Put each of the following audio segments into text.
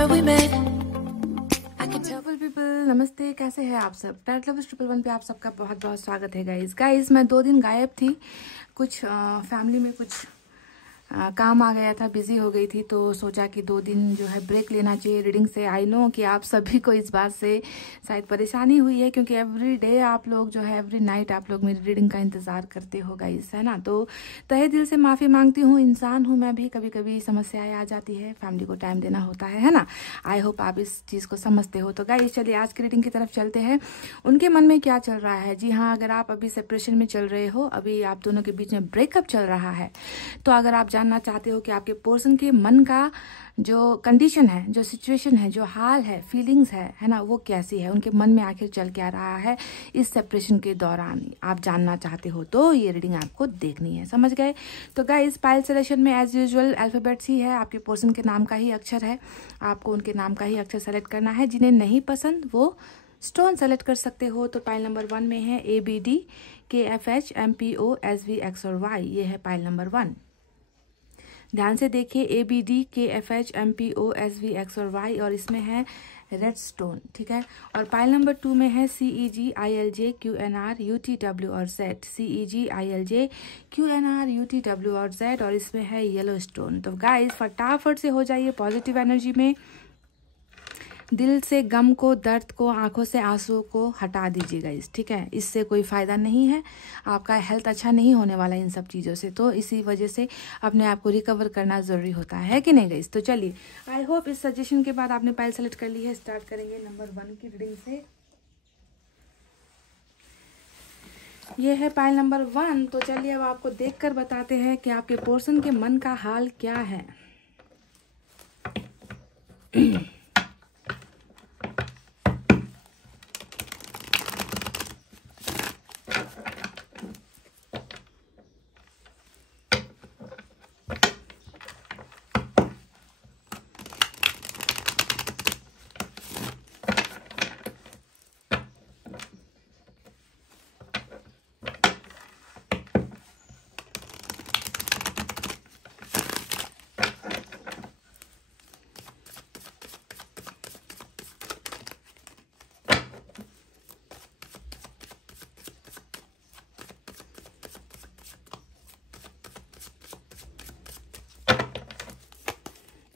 People नमस्ते, कैसे हैं आप सब। पैट लवर्स 111 पे आप सबका बहुत बहुत स्वागत है गाइस। मैं 2 दिन गायब थी, कुछ फैमिली में कुछ काम आ गया था, बिजी हो गई थी, तो सोचा कि 2 दिन जो है ब्रेक लेना चाहिए रीडिंग से। आई नो कि आप सभी को इस बात से शायद परेशानी हुई है, क्योंकि एवरी डे आप लोग जो है, एवरी नाइट आप लोग मेरी रीडिंग का इंतज़ार करते हो गाइस, है ना। तो तहे दिल से माफ़ी मांगती हूँ, इंसान हूँ मैं भी, कभी कभी समस्याएं आ जाती है, फैमिली को टाइम देना होता है ना। आई होप आप इस चीज़ को समझते हो। तो गाइस चलिए आज की रीडिंग की तरफ चलते हैं। उनके मन में क्या चल रहा है। जी हाँ, अगर आप अभी सेपरेशन में चल रहे हो, अभी आप दोनों के बीच में ब्रेकअप चल रहा है, तो अगर आप जानना चाहते हो कि आपके पर्सन के मन का जो कंडीशन है, जो सिचुएशन है, जो हाल है, फीलिंग्स है ना, वो कैसी है, उनके मन में आखिर चल क्या रहा है इस सेपरेशन के दौरान, आप जानना चाहते हो तो ये रीडिंग आपको देखनी है। समझ गए। तो गाइस पाइल सिलेक्शन में एज यूजुअल अल्फाबेट्स ही है, आपके पर्सन के नाम का ही अक्षर है, आपको उनके नाम का ही अक्षर सेलेक्ट करना है। जिन्हें नहीं पसंद वो स्टोन सेलेक्ट कर सकते हो। तो पाइल नंबर 1 में है ABD KFH MPO SV X और Y, ये है पाइल नंबर 1। ध्यान से देखिए, ABD KFH MPO SV X और Y, और इसमें है रेड स्टोन, ठीक है। और पाइल नंबर 2 में है CEG ILJ QNR UTW और Z, CEG ILJ QNR UTW और Z, और इसमें है येलो स्टोन। तो गाइस फटाफट से हो जाइए पॉजिटिव एनर्जी में, दिल से गम को, दर्द को, आंखों से आंसू को हटा दीजिए गाइस, ठीक है। इससे कोई फायदा नहीं है, आपका हेल्थ अच्छा नहीं होने वाला इन सब चीज़ों से, तो इसी वजह से अपने आप को रिकवर करना ज़रूरी होता है कि नहीं गाइस। तो चलिए, आई होप इस सजेशन के बाद आपने पाइल सेलेक्ट कर ली है। स्टार्ट करेंगे नंबर 1 की रीडिंग से। ये है पाइल नंबर 1। तो चलिए अब आपको देखकर बताते हैं कि आपके पर्सन के मन का हाल क्या है।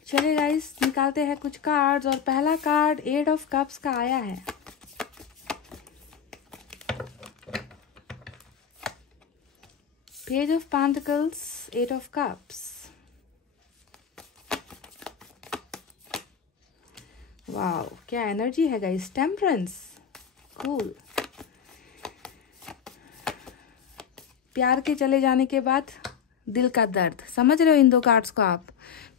चलिए गाइस निकालते हैं कुछ कार्ड्स, और पहला कार्ड 8 ऑफ कप्स का आया है। Page of pentacles, 8 of cups. Wow क्या एनर्जी है गाइस। Temperance, cool. प्यार के चले जाने के बाद दिल का दर्द, समझ रहे हो इन 2 कार्ड्स को आप।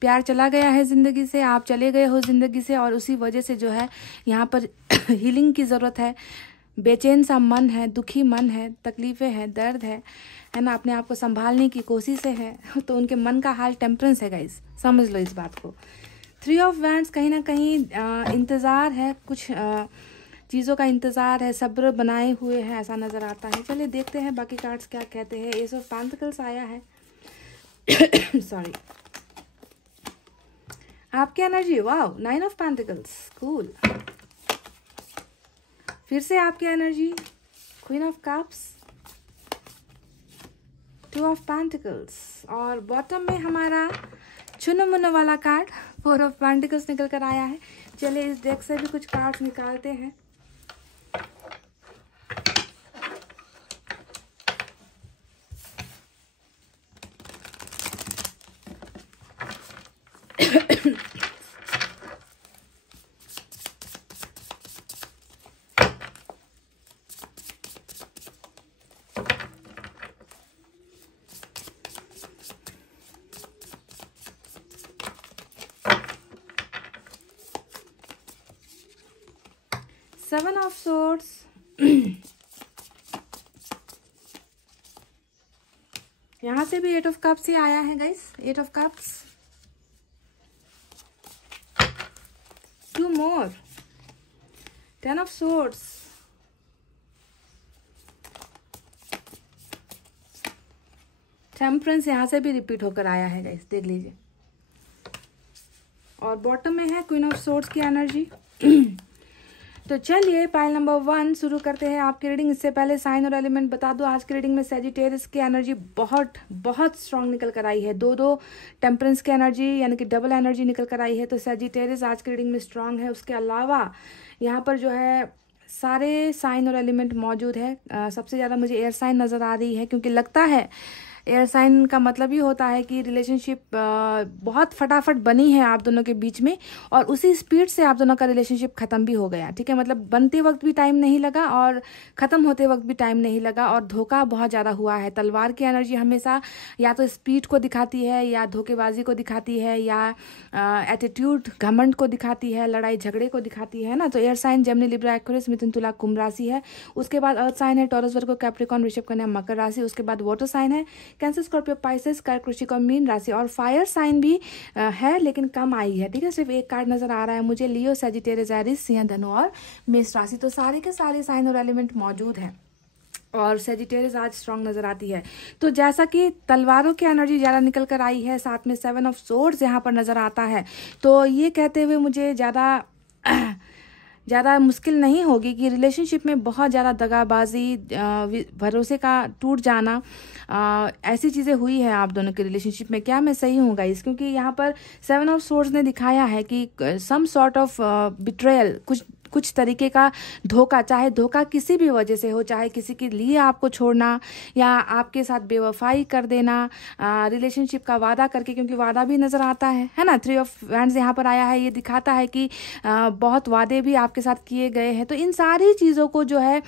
प्यार चला गया है जिंदगी से, आप चले गए हो जिंदगी से, और उसी वजह से जो है यहाँ पर हीलिंग की ज़रूरत है। बेचैन सा मन है, दुखी मन है, तकलीफ़ें हैं, दर्द है ना, अपने आप को संभालने की कोशिश है। तो उनके मन का हाल टेम्परेंस है गाइस, समझ लो इस बात को। 3 ऑफ वैंड्स, कहीं ना कहीं इंतज़ार है, कुछ चीज़ों का इंतज़ार है, सब्र बनाए हुए हैं, ऐसा नज़र आता है। चलिए देखते हैं बाकी कार्ड्स क्या कहते हैं। एस ऑफ पेंटिकल्स आया है। सॉरी, आपकी energy, wow 9 of pentacles, cool. फिर से आपकी energy, queen of cups, 2 of pentacles, और बॉटम में हमारा चुनो मुनो वाला कार्ड 4 ऑफ पेंटिकल्स निकल कर आया है। चलिए इस डेक से भी कुछ कार्ड्स निकालते हैं। सेवन ऑफ सोर्ड्स, यहाँ से भी 8 ऑफ कप्स ही आया है guys, 8 of cups. 2 more, 10 of swords, temperance यहाँ से भी रिपीट होकर आया है गाइस, देख लीजिए। और बॉटम में है क्वीन ऑफ सोर्ड्स की एनर्जी। तो चलिए पाइल नंबर 1 शुरू करते हैं आपकी रीडिंग। इससे पहले साइन और एलिमेंट बता दो, आज की रीडिंग में सैजिटेरियस की एनर्जी बहुत बहुत स्ट्रांग निकल कर आई है। दो टेम्परेंस की एनर्जी यानी कि डबल एनर्जी निकल कर आई है, तो सैजिटेरियस आज की रीडिंग में स्ट्रांग है। उसके अलावा यहाँ पर जो है सारे साइन और एलिमेंट मौजूद है। सबसे ज़्यादा मुझे एयर साइन नज़र आ रही है, क्योंकि लगता है एयर साइन का मतलब ही होता है कि रिलेशनशिप बहुत फटाफट बनी है आप दोनों के बीच में, और उसी स्पीड से आप दोनों का रिलेशनशिप ख़त्म भी हो गया। ठीक है, मतलब बनते वक्त भी टाइम नहीं लगा और ख़त्म होते वक्त भी टाइम नहीं लगा, और धोखा बहुत ज़्यादा हुआ है। तलवार की एनर्जी हमेशा या तो स्पीड को दिखाती है, या धोखेबाजी को दिखाती है, या एटीट्यूड घमंड को दिखाती है, लड़ाई झगड़े को दिखाती है ना। तो air sign Gemini Libra Aquarius मिथुन तुला कुंभ राशि है। उसके बाद अर्थ साइन है टॉरस वर्गो कैप्रिकॉर्न वृषभ कन्या मकर राशि। उसके बाद वाटर साइन है कैंसर स्कॉर्पियो पाइसेस कर्क वृश्चिक और मीन राशि। और फायर साइन भी है लेकिन कम आई है। ठीक है, सिर्फ एक कार्ड नजर आ रहा है मुझे, लियो सैजिटेरियस एरीज सिंह धनु और मेष राशि। तो सारे के सारे साइन और एलिमेंट मौजूद हैं और सैजिटेरियस आज स्ट्रांग नजर आती है। तो जैसा कि तलवारों की एनर्जी ज़्यादा निकल कर आई है, साथ में 7 ऑफ सोर्ड्स यहाँ पर नजर आता है, तो ये कहते हुए मुझे ज़्यादा मुश्किल नहीं होगी कि रिलेशनशिप में बहुत ज़्यादा दगाबाजी, भरोसे का टूट जाना, ऐसी चीज़ें हुई है आप दोनों के रिलेशनशिप में। क्या मैं सही हूँ गाइस? क्योंकि यहाँ पर 7 ऑफ सोर्ड्स ने दिखाया है कि सम सॉर्ट ऑफ बिट्रेयल, कुछ तरीके का धोखा, चाहे धोखा किसी भी वजह से हो, चाहे किसी के लिए आपको छोड़ना या आपके साथ बेवफाई कर देना, रिलेशनशिप का वादा करके, क्योंकि वादा भी नज़र आता है ना। 3 ऑफ वैंड्स यहाँ पर आया है, ये दिखाता है कि बहुत वादे भी आपके साथ किए गए हैं। तो इन सारी चीज़ों को जो है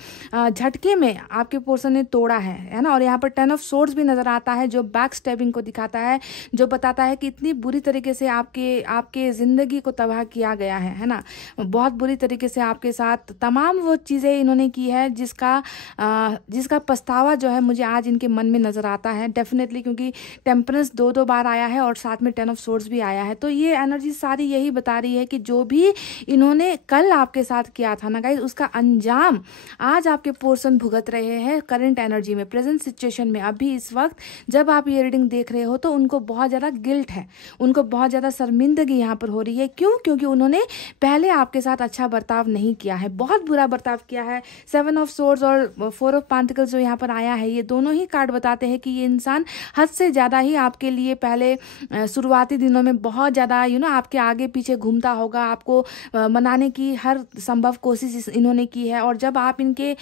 झटके में आपके पर्सन ने तोड़ा है ना। और यहाँ पर 10 ऑफ सोर्ड्स भी नज़र आता है, जो बैक स्टैबिंग को दिखाता है, जो बताता है कि इतनी बुरी तरीके से आपके ज़िंदगी को तबाह किया गया है ना। बहुत बुरी तरीके से आपके साथ तमाम वो चीज़ें इन्होंने की है जिसका पछतावा जो है मुझे आज इनके मन में नज़र आता है डेफिनेटली, क्योंकि टेम्परेंस 2 बार आया है और साथ में 10 ऑफ सोर्ड्स भी आया है। तो ये एनर्जी सारी यही बता रही है कि जो भी इन्होंने कल आपके साथ किया था ना गाइस, उसका अंजाम आज आपके पर्सन भुगत रहे हैं करंट एनर्जी में, प्रेजेंट सिचुएशन में। अभी इस वक्त जब आप ये रीडिंग देख रहे हो तो उनको बहुत ज़्यादा गिल्ट है, उनको बहुत ज़्यादा शर्मिंदगी यहाँ पर हो रही है। क्यों? क्योंकि उन्होंने पहले आपके साथ अच्छा बर्ताव नहीं किया है, बहुत बुरा बर्ताव किया है। 7 ऑफ सोर्ड्स और 4 ऑफ पेंटिकल्स जो यहाँ पर आया है, ये दोनों ही कार्ड बताते हैं कि ये इंसान हद से ज़्यादा ही आपके लिए पहले शुरुआती दिनों में बहुत ज़्यादा आपके आगे पीछे घूमता होगा, आपको मनाने की हर संभव कोशिश इन्होंने की है। और जब आप इनके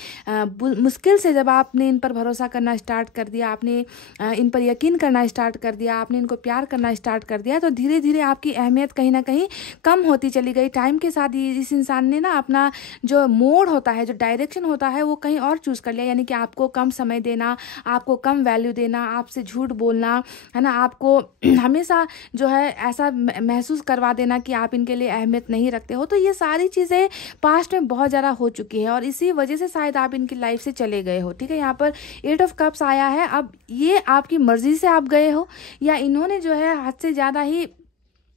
मुश्किल से जब आपने इन पर भरोसा करना स्टार्ट कर दिया, आपने इन पर यकीन करना स्टार्ट कर दिया, आपने इनको प्यार करना स्टार्ट कर दिया, तो धीरे धीरे आपकी अहमियत कहीं ना कहीं कम होती चली गई। टाइम के साथ इस इंसान ने ना अपना जो मोड होता है, जो डायरेक्शन होता है, वो कहीं और चूज कर लिया। यानी कि आपको कम समय देना, आपको कम वैल्यू देना, आपसे झूठ बोलना, है ना, आपको हमेशा जो है ऐसा महसूस करवा देना कि आप इनके लिए अहमियत नहीं रखते हो। तो ये सारी चीज़ें पास्ट में बहुत ज़्यादा हो चुकी है और इसी वजह से शायद आप इनकी लाइफ से चले गए हो। ठीक है, यहाँ पर 8 ऑफ कप्स आया है। अब ये आपकी मर्जी से आप गए हो या इन्होंने जो है हद से ज़्यादा ही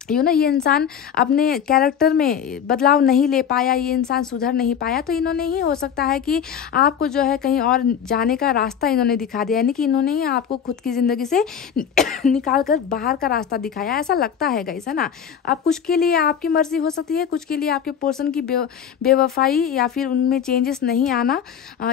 ये इंसान अपने कैरेक्टर में बदलाव नहीं ले पाया, ये इंसान सुधर नहीं पाया, तो इन्होंने ही हो सकता है कि आपको जो है कहीं और जाने का रास्ता इन्होंने दिखा दिया। यानी कि इन्होंने ही आपको खुद की ज़िंदगी से निकाल कर बाहर का रास्ता दिखाया, ऐसा लगता है गाइस, है ना। अब कुछ के लिए आपकी मर्जी हो सकती है, कुछ के लिए आपके पर्सन की बेवफाई या फिर उनमें चेंजेस नहीं आना,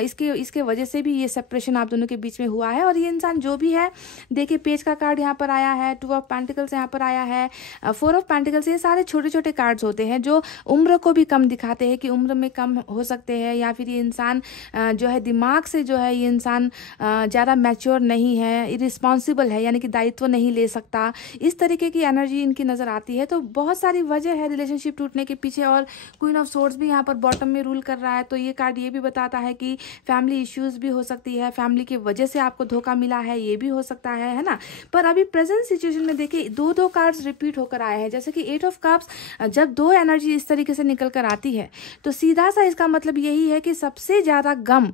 इसके वजह से भी ये सेपरेशन आप दोनों के बीच में हुआ है। और ये इंसान जो भी है, देखिए पेज का कार्ड यहाँ पर आया है, 2 ऑफ पेंटिकल्स यहाँ पर आया है, 4 ऑफ पेंटिकल्स, ये सारे छोटे छोटे कार्ड्स होते हैं जो उम्र को भी कम दिखाते हैं कि उम्र में कम हो सकते हैं, या फिर ये इंसान जो है दिमाग से जो है ये इंसान ज़्यादा मैच्योर नहीं है, इरिस्पॉन्सिबल है, यानी कि दायित्व नहीं ले सकता, इस तरीके की एनर्जी इनकी नज़र आती है। तो बहुत सारी वजह है रिलेशनशिप टूटने के पीछे। और क्वीन ऑफ सोर्ड्स भी यहाँ पर बॉटम में रूल कर रहा है, तो ये कार्ड ये भी बताता है कि फैमिली इश्यूज भी हो सकती है, फैमिली की वजह से आपको धोखा मिला है, ये भी हो सकता है ना। पर अभी प्रेजेंट सिचुएशन में देखिए 2 कार्ड्स रिपीट होकर आए हैं, जैसे कि 8 ऑफ कप्स। जब 2 एनर्जी इस तरीके से निकल कर आती है तो सीधा सा इसका मतलब यही है कि सबसे ज़्यादा गम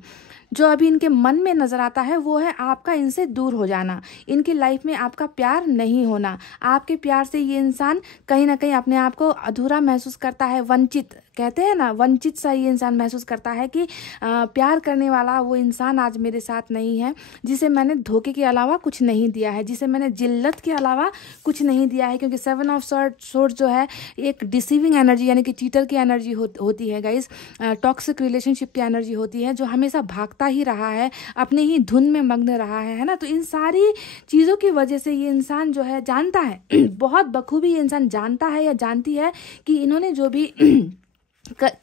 जो अभी इनके मन में नजर आता है वो है आपका इनसे दूर हो जाना, इनकी लाइफ में आपका प्यार नहीं होना। आपके प्यार से ये इंसान कहीं ना कहीं अपने आप को अधूरा महसूस करता है, वंचित कहते हैं ना, वंचित सा ये इंसान महसूस करता है कि प्यार करने वाला वो इंसान आज मेरे साथ नहीं है, जिसे मैंने धोखे के अलावा कुछ नहीं दिया है, जिसे मैंने जिल्लत के अलावा कुछ नहीं दिया है। क्योंकि 7 ऑफ सोर्ड्स जो है एक डिसीविंग एनर्जी यानी कि चीटर की एनर्जी होती है गाइज, टॉक्सिक रिलेशनशिप की एनर्जी होती है, जो हमेशा भागता ही रहा है, अपने ही धुन में मग्न रहा है ना। तो इन सारी चीज़ों की वजह से ये इंसान जो है जानता है, बहुत बखूबी ये इंसान जानता है या जानती है कि इन्होंने जो भी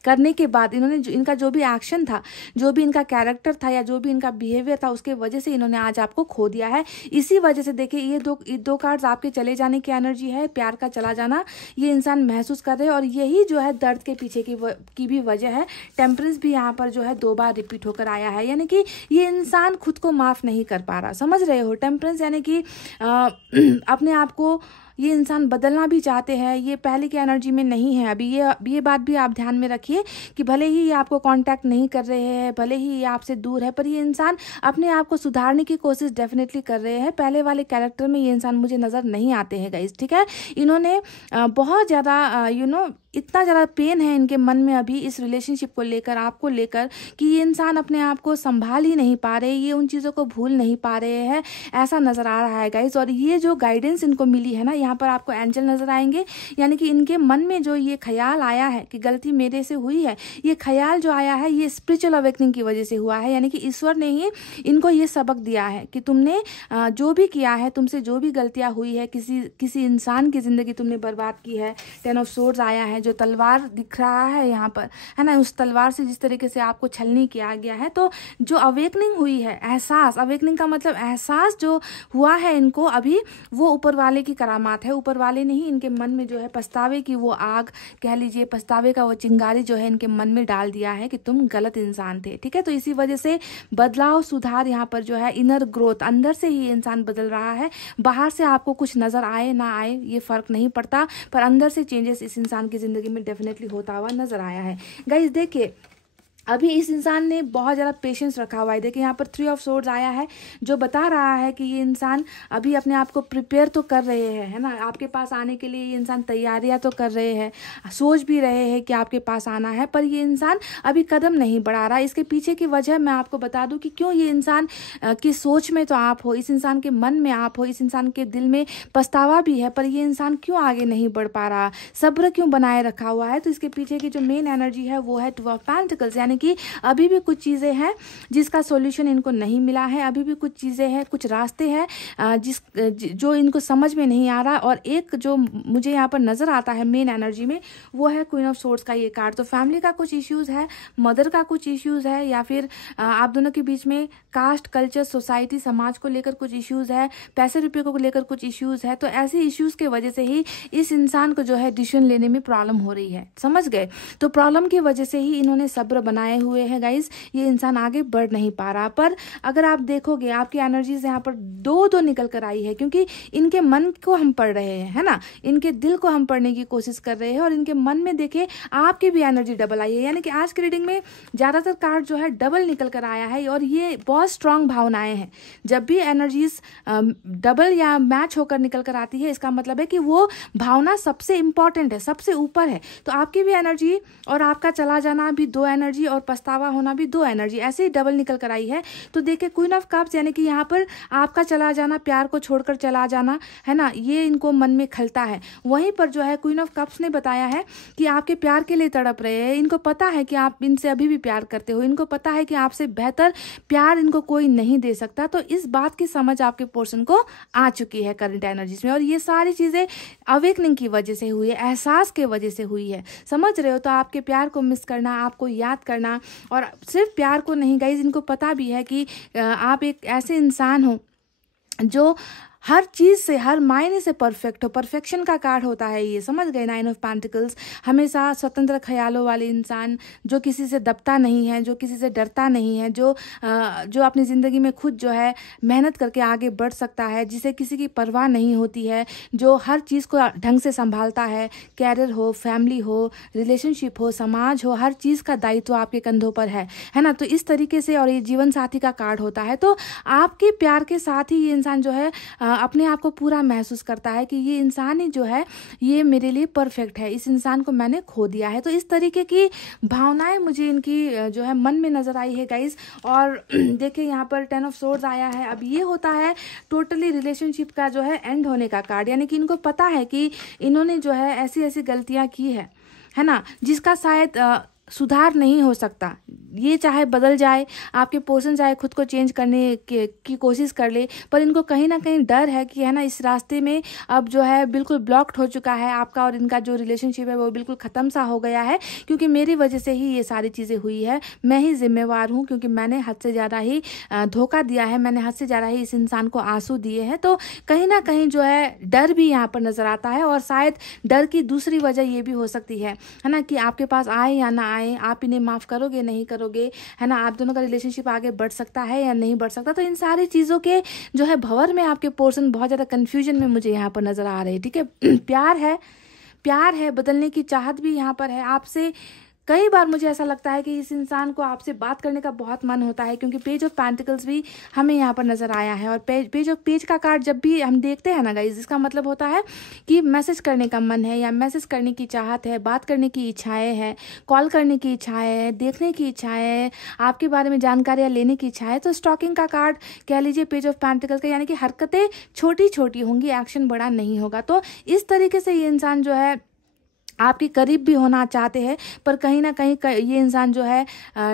करने के बाद इन्होंने इनका जो भी एक्शन था, जो भी इनका कैरेक्टर था या जो भी इनका बिहेवियर था, उसके वजह से इन्होंने आज आपको खो दिया है। इसी वजह से देखिए ये दो कार्ड्स आपके चले जाने की एनर्जी है, प्यार का चला जाना ये इंसान महसूस कर रहे हैं, और यही जो है दर्द के पीछे की भी वजह है। टेम्परेंस भी यहाँ पर जो है 2 बार रिपीट होकर आया है, यानी कि ये इंसान खुद को माफ नहीं कर पा रहा, समझ रहे हो। टेम्परेंस यानी कि अपने आप को ये इंसान बदलना भी चाहते हैं, ये पहले की एनर्जी में नहीं है अभी। ये बात भी आप ध्यान में रखिए कि भले ही ये आपको कांटेक्ट नहीं कर रहे हैं, भले ही ये आपसे दूर है, पर ये इंसान अपने आप को सुधारने की कोशिश डेफिनेटली कर रहे हैं। पहले वाले कैरेक्टर में ये इंसान मुझे नज़र नहीं आते हैं गाइस, ठीक है। इन्होंने बहुत ज़्यादा इतना ज़्यादा पेन है इनके मन में अभी इस रिलेशनशिप को लेकर, आपको लेकर, कि ये इंसान अपने आप को संभाल ही नहीं पा रहे, ये उन चीज़ों को भूल नहीं पा रहे हैं, ऐसा नज़र आ रहा है गाइस। और ये जो गाइडेंस इनको मिली है ना, यहाँ पर आपको एंजल नज़र आएंगे, यानी कि इनके मन में जो ये ख्याल आया है कि गलती मेरे से हुई है, ये ख्याल जो आया है ये स्पिरिचुअल अवेकनिंग की वजह से हुआ है। यानी कि ईश्वर ने ही इनको ये सबक दिया है कि तुमने जो भी किया है, तुमसे जो भी गलतियाँ हुई है, किसी इंसान की ज़िंदगी तुमने बर्बाद की है। 10 ऑफ सोर्ड्स आया है, जो तलवार दिख रहा है यहाँ पर, है ना, उस तलवार से जिस तरीके से आपको छलनी किया गया है, तो जो अवेकनिंग हुई है, एहसास, अवेकनिंग का मतलब एहसास जो हुआ है इनको अभी, वो ऊपर वाले की करामात है। ऊपर वाले ने ही इनके मन में जो है पछतावे की वो आग कह लीजिए, पछतावे का वो चिंगारी जो है इनके मन में डाल दिया है कि तुम गलत इंसान थे, ठीक है। तो इसी वजह से बदलाव, सुधार यहाँ पर जो है, इनर ग्रोथ, अंदर से ही इंसान बदल रहा है। बाहर से आपको कुछ नजर आए ना आए ये फर्क नहीं पड़ता, पर अंदर से चेंजेस इस इंसान की जिंदगी में डेफिनेटली होता हुआ नजर आया है गाइस। देखिए अभी इस इंसान ने बहुत ज़्यादा पेशेंस रखा हुआ है। देखिए यहाँ पर 3 ऑफ सोर्ड्स आया है, जो बता रहा है कि ये इंसान अभी अपने आप को प्रिपेयर तो कर रहे हैं, है ना, आपके पास आने के लिए ये इंसान तैयारियां तो कर रहे हैं, सोच भी रहे हैं कि आपके पास आना है, पर ये इंसान अभी कदम नहीं बढ़ा रहा। इसके पीछे की वजह मैं आपको बता दूं कि क्यों ये इंसान की सोच में तो आप हो, इस इंसान के मन में आप हो, इस इंसान के दिल में पछतावा भी है, पर ये इंसान क्यों आगे नहीं बढ़ पा रहा, सब्र क्यों बनाए रखा हुआ है। तो इसके पीछे की जो मेन एनर्जी है वो है 2 ऑफ पेंटिकल्स, यानी कि अभी भी कुछ चीज़ें हैं जिसका सॉल्यूशन इनको नहीं मिला है, अभी भी कुछ चीज़ें हैं, कुछ रास्ते हैं जो इनको समझ में नहीं आ रहा। और एक जो मुझे यहाँ पर नज़र आता है मेन एनर्जी में, वो है क्वीन ऑफ सोर्ड्स का ये कार्ड। तो फैमिली का कुछ इश्यूज़ है, मदर का कुछ इश्यूज़ है, या फिर आप दोनों के बीच में कास्ट, कल्चर, सोसाइटी, समाज को लेकर कुछ इश्यूज़ है, पैसे रुपये को लेकर कुछ इश्यूज़ है। तो ऐसे इश्यूज़ के वजह से ही इस इंसान को जो है डिसीजन लेने में प्रॉब्लम हो रही है, समझ गए। तो प्रॉब्लम की वजह से ही इन्होंने सब्र बनाए हुए हैं गाइस, ये इंसान आगे बढ़ नहीं पा रहा। पर अगर आप देखोगे आपकी एनर्जीज यहाँ पर 2 निकल कर आई है, क्योंकि इनके मन को हम पढ़ रहे हैं, है ना, इनके दिल को हम पढ़ने की कोशिश कर रहे हैं, और इनके मन में देखे आपकी भी एनर्जी डबल आई है। यानी कि आज की रीडिंग में ज्यादातर कार्ड जो है डबल निकल कर आया है, और ये बहुत स्ट्रांग भावनाएं हैं। जब भी एनर्जीज डबल या मैच होकर निकल कर आती है, इसका मतलब है कि वो भावना सबसे इंपॉर्टेंट है, सबसे ऊपर है। तो आपकी भी एनर्जी और आपका चला जाना भी 2 एनर्जी, और पछतावा होना भी 2 एनर्जी, ऐसे ही डबल निकल कर आई है। तो देखिए क्वीन ऑफ कप्स, यानी कि यहाँ पर आपका चला जाना, प्यार को छोड़कर चला जाना, है ना, ये इनको मन में खलता है। वहीं पर जो है क्वीन ऑफ कप्स ने बताया है कि आपके प्यार के लिए तड़प रहे हैं, इनको पता है कि आप इनसे अभी भी प्यार करते हो, इनको पता है कि आपसे बेहतर प्यार इनको कोई नहीं दे सकता। तो इस बात की समझ आपके पोर्शन को आ चुकी है करंट एनर्जीज में, और ये सारी चीजें अवेकनिंग की वजह से हुई है, एहसास के वजह से हुई है, समझ रहे हो। तो आपके प्यार को मिस करना, आपको याद करना, और सिर्फ प्यार को नहीं गाइज, इनको पता भी है कि आप एक ऐसे इंसान हो जो हर चीज़ से, हर मायने से परफेक्ट हो, परफेक्शन का कार्ड होता है ये, समझ गए। 9 ऑफ पेंटिकल्स हमेशा स्वतंत्र ख्यालों वाले इंसान, जो किसी से दबता नहीं है, जो किसी से डरता नहीं है, जो अपनी ज़िंदगी में खुद जो है मेहनत करके आगे बढ़ सकता है, जिसे किसी की परवाह नहीं होती है, जो हर चीज़ को ढंग से संभालता है, कैरियर हो, फैमिली हो, रिलेशनशिप हो, समाज हो, हर चीज़ का दायित्व आपके कंधों पर है ना। तो इस तरीके से, और ये जीवन साथी का कार्ड होता है, तो आपके प्यार के साथ ही ये इंसान जो है अपने आप को पूरा महसूस करता है कि ये इंसान ही जो है ये मेरे लिए परफेक्ट है, इस इंसान को मैंने खो दिया है। तो इस तरीके की भावनाएं मुझे इनकी जो है मन में नजर आई है गाइज। और देखिए यहाँ पर 10 ऑफ सोर्ड्स आया है। अब ये होता है टोटली रिलेशनशिप का जो है एंड होने का कार्ड, यानी कि इनको पता है कि इन्होंने जो है ऐसी ऐसी गलतियां की है ना, जिसका शायद सुधार नहीं हो सकता। ये चाहे बदल जाए, आपके पर्सन चाहे खुद को चेंज करने की कोशिश कर ले, पर इनको कहीं ना कहीं डर है कि है ना इस रास्ते में अब जो है बिल्कुल ब्लॉक्ड हो चुका है आपका और इनका जो रिलेशनशिप है वो बिल्कुल ख़त्म सा हो गया है, क्योंकि मेरी वजह से ही ये सारी चीज़ें हुई है, मैं ही जिम्मेवार हूँ, क्योंकि मैंने हद से ज़्यादा ही धोखा दिया है, मैंने हद से ज़्यादा ही इस इंसान को आंसू दिए हैं। तो कहीं ना कहीं जो है डर भी यहाँ पर नज़र आता है, और शायद डर की दूसरी वजह ये भी हो सकती है ना, कि आपके पास आए या ना आए, आप इन्हें माफ़ करोगे नहीं करोगे, है ना, आप दोनों का रिलेशनशिप आगे बढ़ सकता है या नहीं बढ़ सकता। तो इन सारी चीज़ों के जो है भंवर में आपके पर्सन बहुत ज़्यादा कंफ्यूजन में मुझे यहाँ पर नज़र आ रहे हैं। ठीक है, प्यार है, बदलने की चाहत भी यहाँ पर है आपसे। कई बार मुझे ऐसा लगता है कि इस इंसान को आपसे बात करने का बहुत मन होता है, क्योंकि पेज ऑफ पेंटिकल्स भी हमें यहाँ पर नज़र आया है। और पेज का कार्ड जब भी हम देखते हैं ना गाइज, इसका मतलब होता है कि मैसेज करने का मन है, या मैसेज करने की चाहत है, बात करने की इच्छाएं हैं, कॉल करने की इच्छाएं है, देखने की इच्छाएं है, आपके बारे में जानकारियाँ लेने की इच्छा है। तो स्टॉकिंग का कार्ड कह लीजिए पेज ऑफ पेंटिकल्स का, यानी कि हरकतें छोटी छोटी होंगी, एक्शन बड़ा नहीं होगा। तो इस तरीके से ये इंसान जो है आपके करीब भी होना चाहते हैं, पर कहीं ना कहीं ये इंसान जो है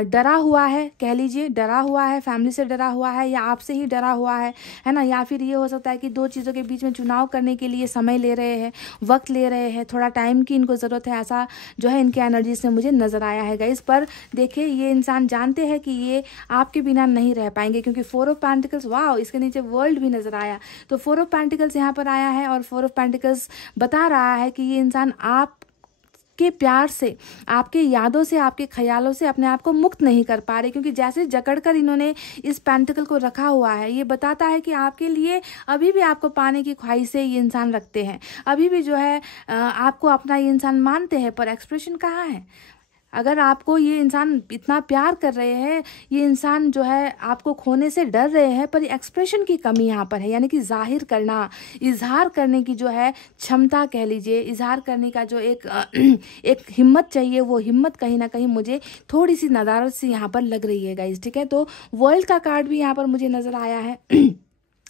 डरा हुआ है, कह लीजिए डरा हुआ है, फैमिली से डरा हुआ है, या आपसे ही डरा हुआ है ना। या फिर ये हो सकता है कि दो चीज़ों के बीच में चुनाव करने के लिए समय ले रहे हैं, वक्त ले रहे हैं, थोड़ा टाइम की इनको ज़रूरत है, ऐसा जो है इनके एनर्जी से मुझे नज़र आया है गाइस। पर देखिए ये इंसान जानते हैं कि ये आपके बिना नहीं रह पाएंगे, क्योंकि 4 ऑफ पेंटिकल्स, वाह, इसके नीचे वर्ल्ड भी नज़र आया। तो 4 ऑफ पेंटिकल्स यहाँ पर आया है, और 4 ऑफ पेंटिकल्स बता रहा है कि ये इंसान आप के प्यार से, आपके यादों से, आपके ख्यालों से अपने आप को मुक्त नहीं कर पा रहे, क्योंकि जैसे जकड़कर इन्होंने इस पेंटिकल को रखा हुआ है, ये बताता है कि आपके लिए अभी भी आपको पाने की ख्वाहिशें ये इंसान रखते हैं, अभी भी जो है आपको अपना ये इंसान मानते हैं, पर एक्सप्रेशन कहाँ है। अगर आपको ये इंसान इतना प्यार कर रहे हैं, ये इंसान जो है आपको खोने से डर रहे हैं, पर एक्सप्रेशन की कमी यहाँ पर है, यानी कि जाहिर करना, इजहार करने की जो है क्षमता कह लीजिए, इजहार करने का जो एक हिम्मत चाहिए, वो हिम्मत कहीं ना कहीं मुझे थोड़ी सी नदारत सी यहाँ पर लग रही है गाइस। ठीक है, तो वर्ल्ड का कार्ड भी यहाँ पर मुझे नजर आया है।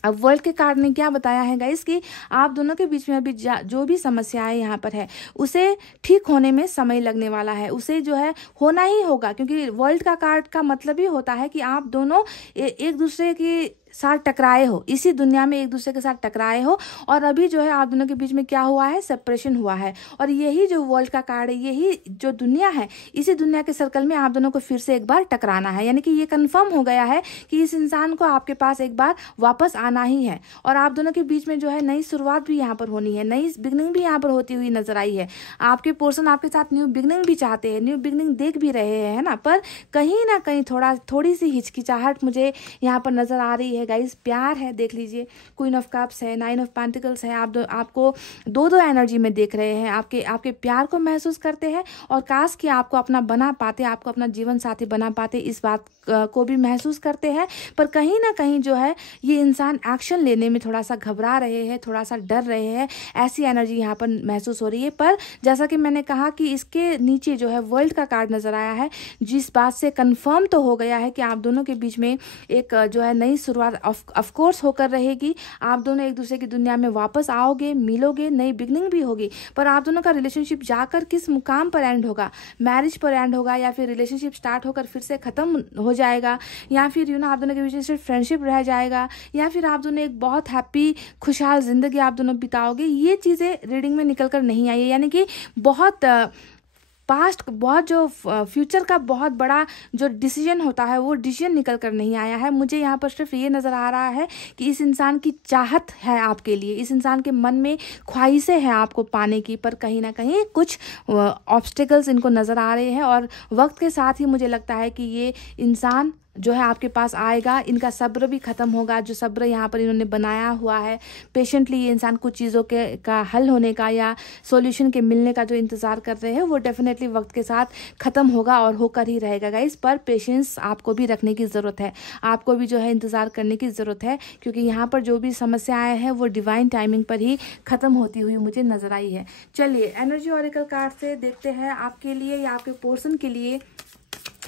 अब वर्ल्ड के कार्ड ने क्या बताया है गाइस कि आप दोनों के बीच में अभी जो भी समस्याएं यहाँ पर है, उसे ठीक होने में समय लगने वाला है, उसे जो है होना ही होगा, क्योंकि वर्ल्ड का कार्ड का मतलब ही होता है कि आप दोनों एक दूसरे की साथ टकराए हो, इसी दुनिया में एक दूसरे के साथ टकराए हो, और अभी जो है आप दोनों के बीच में क्या हुआ है, सेपरेशन हुआ है। और यही जो वर्ल्ड का कार्ड है, यही जो दुनिया है, इसी दुनिया के सर्कल में आप दोनों को फिर से एक बार टकराना है, यानी कि ये कंफर्म हो गया है कि इस इंसान को आपके पास एक बार वापस आना ही है, और आप दोनों के बीच में जो है नई शुरुआत भी यहाँ पर होनी है, नई बिगनिंग भी यहाँ पर होती हुई नजर आई है। आपके पर्सन आपके साथ न्यू बिगनिंग भी चाहते हैं, न्यू बिगनिंग देख भी रहे हैं, है ना, पर कहीं ना कहीं थोड़ी सी हिचकिचाहट मुझे यहाँ पर नजर आ रही है गाइस। प्यार है, देख लीजिए, क्वीन ऑफ कप्स है, 9 ऑफ पेंटिकल्स है, आपको दो एनर्जी में देख रहे हैं, आपके प्यार को महसूस करते हैं, और काश कि आपको अपना बना पाते, आपको अपना जीवन साथी बना पाते, इस बात को भी महसूस करते हैं। पर कहीं ना कहीं जो है ये इंसान एक्शन लेने में थोड़ा सा घबरा रहे हैं, थोड़ा सा डर रहे हैं, ऐसी एनर्जी यहाँ पर महसूस हो रही है। पर जैसा कि मैंने कहा कि इसके नीचे जो है वर्ल्ड का कार्ड नजर आया है, जिस बात से कंफर्म तो हो गया है कि आप दोनों के बीच में एक जो है नई शुरुआत ऑफ कोर्स होकर रहेगी, आप दोनों एक दूसरे की दुनिया में वापस आओगे, मिलोगे, नई बिगनिंग भी होगी। पर आप दोनों का रिलेशनशिप जाकर किस मुकाम पर एंड होगा, मैरिज पर एंड होगा, या फिर रिलेशनशिप स्टार्ट होकर फिर से खत्म हो जाएगा, या फिर आप दोनों के बीच में सिर्फ फ्रेंडशिप रह जाएगा, या फिर आप दोनों एक बहुत हैप्पी खुशहाल जिंदगी आप दोनों बिताओगे, ये चीजें रीडिंग में निकल कर नहीं आई है, यानी कि बहुत पास्ट बहुत जो फ्यूचर का बहुत बड़ा जो डिसीजन होता है वो डिसीजन निकल कर नहीं आया है। मुझे यहाँ पर सिर्फ ये नज़र आ रहा है कि इस इंसान की चाहत है आपके लिए, इस इंसान के मन में ख्वाहिशें हैं आपको पाने की, पर कहीं ना कहीं कुछ ऑब्स्टिकल्स इनको नज़र आ रहे हैं। और वक्त के साथ ही मुझे लगता है कि ये इंसान जो है आपके पास आएगा। इनका सब्र भी ख़त्म होगा, जो सब्र यहाँ पर इन्होंने बनाया हुआ है। पेशेंटली ये इंसान कुछ चीज़ों के का हल होने का या सॉल्यूशन के मिलने का जो इंतज़ार कर रहे हैं वो डेफिनेटली वक्त के साथ ख़त्म होगा और होकर ही रहेगा गाइस। पर पेशेंस आपको भी रखने की ज़रूरत है, आपको भी जो है इंतज़ार करने की ज़रूरत है, क्योंकि यहाँ पर जो भी समस्याएँ हैं वो डिवाइन टाइमिंग पर ही ख़त्म होती हुई मुझे नज़र आई है। चलिए एनर्जी ऑरेकल कार्ड से देखते हैं आपके लिए या आपके पोर्सन के लिए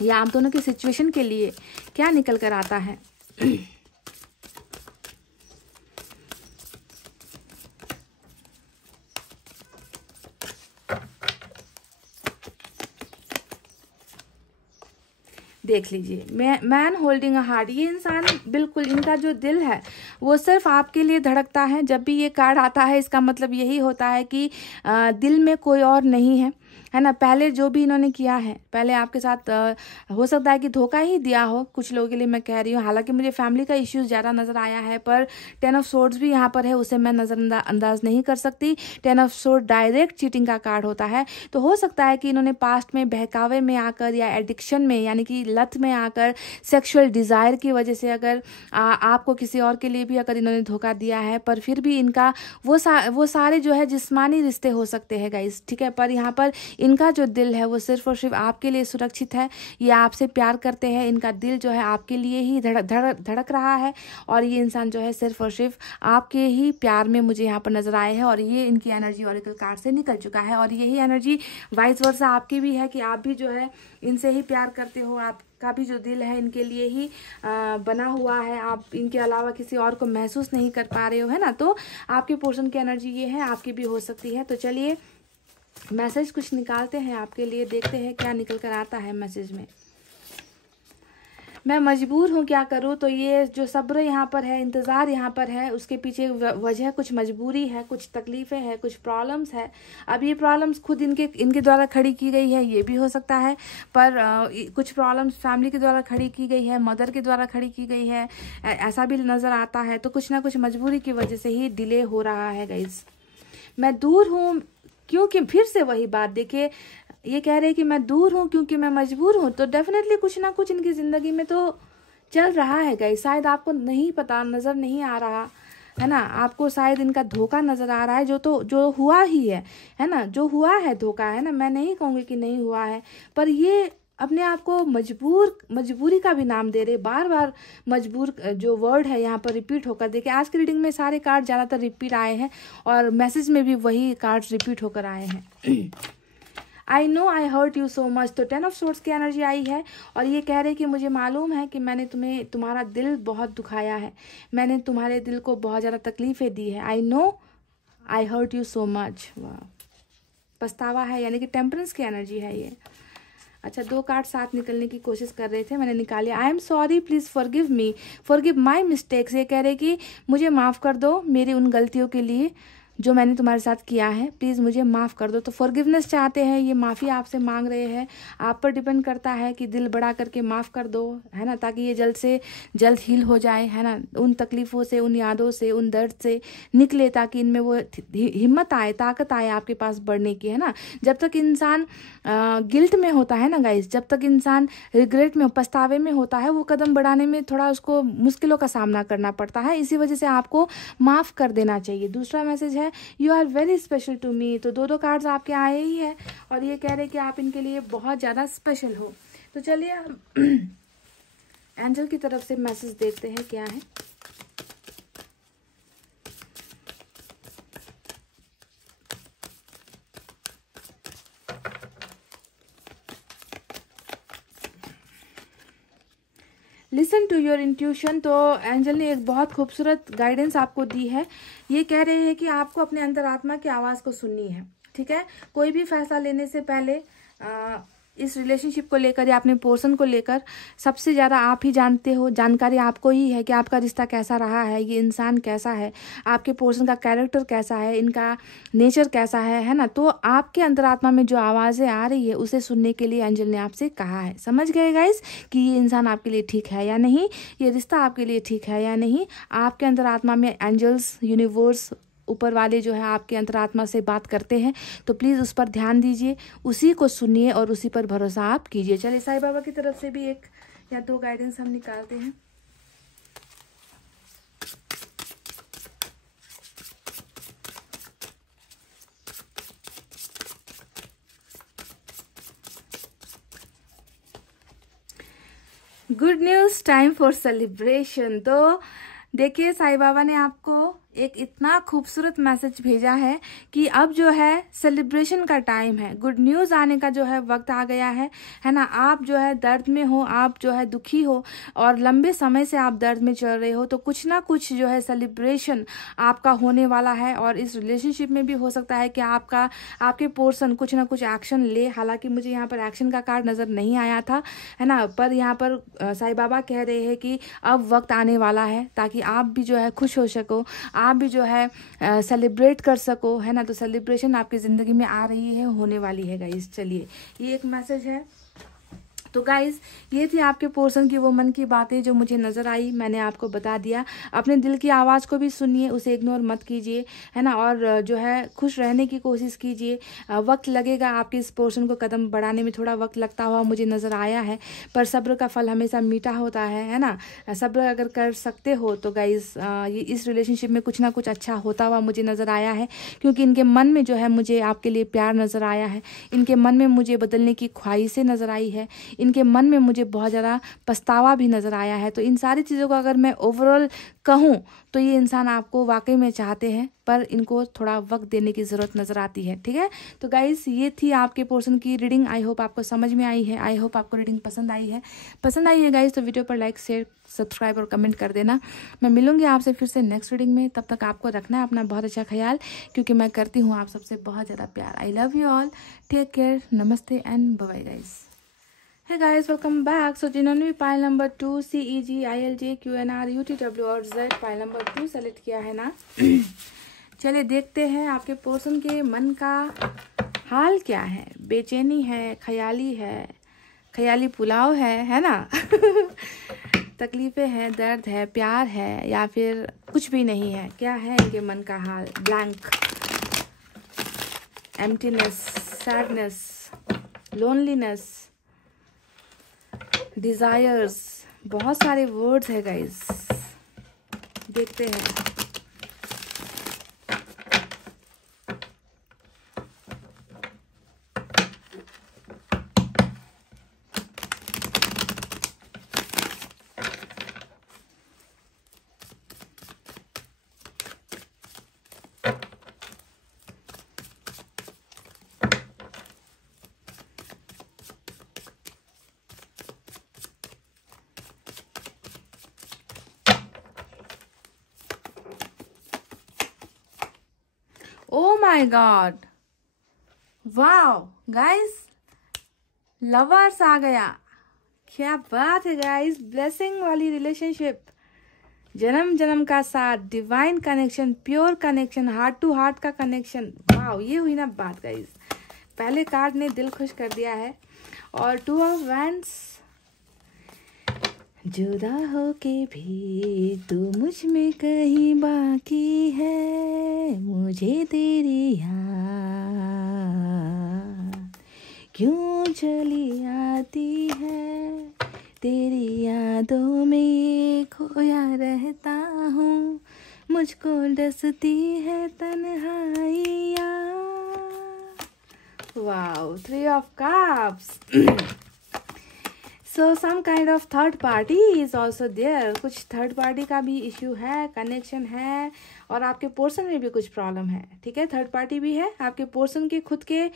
या आप दोनों की सिचुएशन के लिए क्या निकल कर आता है। देख लीजिए, मैन होल्डिंग अ हार्ट। ये इंसान बिल्कुल, इनका जो दिल है वो सिर्फ आपके लिए धड़कता है। जब भी ये कार्ड आता है इसका मतलब यही होता है कि दिल में कोई और नहीं है ना। पहले जो भी इन्होंने किया है, पहले आपके साथ हो सकता है कि धोखा ही दिया हो, कुछ लोगों के लिए मैं कह रही हूँ। हालांकि मुझे फैमिली का इश्यूज ज़्यादा नज़र आया है, पर 10 ऑफ सोर्ड्स भी यहाँ पर है, उसे मैं नज़रअंदाज नहीं कर सकती। 10 ऑफ सोर्ड डायरेक्ट चीटिंग का कार्ड होता है। तो हो सकता है कि इन्होंने पास्ट में बहकावे में आकर या एडिक्शन में यानी कि लत में आकर, सेक्सुअल डिज़ायर की वजह से अगर आपको किसी और के लिए भी अगर इन्होंने धोखा दिया है, पर फिर भी इनका वो सारे जो है जिस्मानी रिश्ते हो सकते हैं गाइस, ठीक है। पर यहाँ पर इनका जो दिल है वो सिर्फ और सिर्फ आपके लिए सुरक्षित है। ये आपसे प्यार करते हैं, इनका दिल जो है आपके लिए ही धड़क रहा है। और ये इंसान जो है सिर्फ और सिर्फ आपके ही प्यार में मुझे यहाँ पर नजर आए हैं। और ये इनकी एनर्जी ऑरेकल कार्ड से निकल चुका है। और यही एनर्जी वाइस वर्सा आपकी भी है कि आप भी जो है इनसे ही प्यार करते हो। आपका भी जो दिल है इनके लिए ही बना हुआ है, आप इनके अलावा किसी और को महसूस नहीं कर पा रहे हो, है ना। तो आपके पोर्शन की एनर्जी ये है, आपकी भी हो सकती है। तो चलिए मैसेज कुछ निकालते हैं आपके लिए, देखते हैं क्या निकल कर आता है मैसेज में। मैं मजबूर हूँ, क्या करूँ। तो ये जो सब्र यहाँ पर है, इंतज़ार यहाँ पर है, उसके पीछे वजह कुछ मजबूरी है, कुछ तकलीफ़ें हैं, कुछ प्रॉब्लम्स है। अब ये प्रॉब्लम्स खुद इनके द्वारा खड़ी की गई है, ये भी हो सकता है। पर कुछ प्रॉब्लम्स फैमिली के द्वारा खड़ी की गई है, मदर के द्वारा खड़ी की गई है, ऐसा भी नज़र आता है। तो कुछ ना कुछ मजबूरी की वजह से ही डिले हो रहा है गाइज। मैं दूर हूँ क्योंकि, फिर से वही बात देखिए, ये कह रहे हैं कि मैं दूर हूँ क्योंकि मैं मजबूर हूँ। तो डेफिनेटली कुछ ना कुछ इनकी ज़िंदगी में तो चल रहा है गाइस, शायद आपको नहीं पता, नज़र नहीं आ रहा है ना। आपको शायद इनका धोखा नज़र आ रहा है, जो हुआ ही है ना, जो हुआ है धोखा, है ना। मैं नहीं कहूँगी कि नहीं हुआ है, पर ये अपने आप को मजबूरी का भी नाम दे रहे, बार बार मजबूर जो वर्ड है यहाँ पर रिपीट होकर। देखिए आज की रीडिंग में सारे कार्ड ज़्यादातर रिपीट आए हैं और मैसेज में भी वही कार्ड्स रिपीट होकर आए हैं। I know I hurt you so much. तो 10 ऑफ सोर्ड्स की एनर्जी आई है और ये कह रहे कि मुझे मालूम है कि मैंने तुम्हारा दिल बहुत दुखाया है, मैंने तुम्हारे दिल को बहुत ज़्यादा तकलीफ़ें दी है। I know I hurt you so much. वाह, पछतावा है, यानी कि टेम्परेंस की एनर्जी है ये। अच्छा, 2 कार्ड साथ निकलने की कोशिश कर रहे थे, मैंने निकाले। I am sorry, please forgive me, forgive my mistakes. ये कह रहे कि मुझे माफ़ कर दो मेरी उन गलतियों के लिए जो मैंने तुम्हारे साथ किया है, प्लीज़ मुझे माफ़ कर दो। तो फॉरगिवनेस चाहते हैं, ये माफ़ी आपसे मांग रहे हैं। आप पर डिपेंड करता है कि दिल बड़ा करके माफ़ कर दो, है ना, ताकि ये जल्द से जल्द हील हो जाए, है ना, उन तकलीफ़ों से, उन यादों से, उन दर्द से निकले, ताकि इनमें वो हिम्मत आए, ताकत आए आपके पास बढ़ने की, है ना। जब तक इंसान गिल्ट में होता है ना गाइस, जब तक इंसान रिग्रेट में, पछतावे में होता है, वो कदम बढ़ाने में थोड़ा उसको मुश्किलों का सामना करना पड़ता है। इसी वजह से आपको माफ़ कर देना चाहिए। दूसरा मैसेज है you are very special to me. तो 2 कार्ड्स आपके आए ही है और ये कह रहे हैं कि आप इनके लिए बहुत ज़्यादा स्पेशल हो। तो चलिए एंजल की तरफ से मैसेज देखते हैं क्या है। Listen to your intuition. तो एंजल ने एक बहुत खूबसूरत गाइडेंस आपको दी है। ये कह रहे हैं कि आपको अपने अंतरात्मा की आवाज़ को सुननी है, ठीक है। कोई भी फैसला लेने से पहले इस रिलेशनशिप को लेकर या अपने पोर्शन को लेकर सबसे ज़्यादा आप ही जानते हो, जानकारी आपको ही है कि आपका रिश्ता कैसा रहा है, ये इंसान कैसा है, आपके पोर्शन का कैरेक्टर कैसा है, इनका नेचर कैसा है ना। तो आपके अंतरात्मा में जो आवाज़ें आ रही है उसे सुनने के लिए एंजल ने आपसे कहा है। समझ गए गाइस कि ये इंसान आपके लिए ठीक है या नहीं, ये रिश्ता आपके लिए ठीक है या नहीं। आपके अंतरात्मा में एंजल्स, यूनिवर्स, ऊपर वाले जो है आपके अंतरात्मा से बात करते हैं। तो प्लीज़ उस पर ध्यान दीजिए, उसी को सुनिए और उसी पर भरोसा आप कीजिए। चलिए साईं बाबा की तरफ से भी एक या दो गाइडेंस हम निकालते हैं। Good news, time for celebration. तो देखिए साईं बाबा ने आपको एक इतना खूबसूरत मैसेज भेजा है कि अब जो है सेलिब्रेशन का टाइम है, गुड न्यूज़ आने का जो है वक्त आ गया है ना। आप जो है दर्द में हो, आप जो है दुखी हो और लंबे समय से आप दर्द में चल रहे हो, तो कुछ ना कुछ जो है सेलिब्रेशन आपका होने वाला है। और इस रिलेशनशिप में भी हो सकता है कि आपके पोर्शन कुछ ना कुछ एक्शन ले। हालांकि मुझे यहाँ पर एक्शन का कार्ड नज़र नहीं आया था, है ना, पर यहाँ पर साईं बाबा कह रहे हैं कि अब वक्त आने वाला है ताकि आप भी जो है खुश हो सको, आप भी जो है सेलिब्रेट कर सको, है ना। तो सेलिब्रेशन आपकी ज़िंदगी में आ रही है, होने वाली है गाइस। चलिए ये एक मैसेज है। तो गाइस ये थी आपके पोर्शन की वो मन की बातें जो मुझे नज़र आई, मैंने आपको बता दिया। अपने दिल की आवाज़ को भी सुनिए, उसे इग्नोर मत कीजिए, है ना। और जो है खुश रहने की कोशिश कीजिए। वक्त लगेगा आपके इस पोर्शन को कदम बढ़ाने में, थोड़ा वक्त लगता हुआ मुझे नज़र आया है, पर सब्र का फल हमेशा मीठा होता है ना। सब्र अगर कर सकते हो तो गाइस ये इस रिलेशनशिप में कुछ ना कुछ अच्छा होता हुआ मुझे नज़र आया है, क्योंकि इनके मन में जो है मुझे आपके लिए प्यार नज़र आया है, इनके मन में मुझे बदलने की ख्वाहिशें नज़र आई है, इनके मन में मुझे बहुत ज़्यादा पछतावा भी नज़र आया है। तो इन सारी चीज़ों को अगर मैं ओवरऑल कहूँ तो ये इंसान आपको वाकई में चाहते हैं, पर इनको थोड़ा वक्त देने की ज़रूरत नज़र आती है। ठीक है, तो गाइस ये थी आपके पोर्शन की रीडिंग। आई होप आपको समझ में आई है, आई होप आपको रीडिंग पसंद आई है गाइस। तो वीडियो पर लाइक, शेयर, सब्सक्राइब और कमेंट कर देना। मैं मिलूंगी आपसे फिर से नेक्स्ट रीडिंग में। तब तक आपको रखना है अपना बहुत अच्छा ख्याल, क्योंकि मैं करती हूँ आप सबसे बहुत ज़्यादा प्यार। I love you all, take care, नमस्ते and bye bye guys. Hey guys, welcome back. So जिन्होंने भी pile number 2 CEG ILJ QNR UTW और Z पाइल नंबर 2 सेलेक्ट किया है ना, चलिए देखते हैं आपके पोर्शन के मन का हाल क्या है। बेचैनी है, ख्याली पुलाव है ना तकलीफें हैं, दर्द है, प्यार है, या फिर कुछ भी नहीं है। क्या है इनके मन का हाल? Blank, emptiness, sadness, loneliness, desires, बहुत सारे वर्ड्स है गाइस। देखते हैं। Oh my God, wow guys, lovers आ गया। क्या बात है गाइस, ब्लेसिंग वाली रिलेशनशिप, जन्म जन्म का साथ, divine connection, pure connection, heart to heart का कनेक्शन। वाओ, ये हुई ना बात गाइस। पहले कार्ड ने दिल खुश कर दिया है। और 2 ऑफ वैंड्स, जुदा होके भी तू मुझ में कहीं बाकी है, मुझे तेरी याद क्यों चली आती है, तेरी यादों में खोया रहता हूँ, मुझको डसती है तन्हाइयाँ। Wow, 3 of cups. So some kind of third party is also there. कुछ थर्ड पार्टी का भी इश्यू है, कनेक्शन है, और आपके पोर्शन में भी कुछ प्रॉब्लम है। ठीक है, थर्ड पार्टी भी है। आपके पोर्शन के खुद के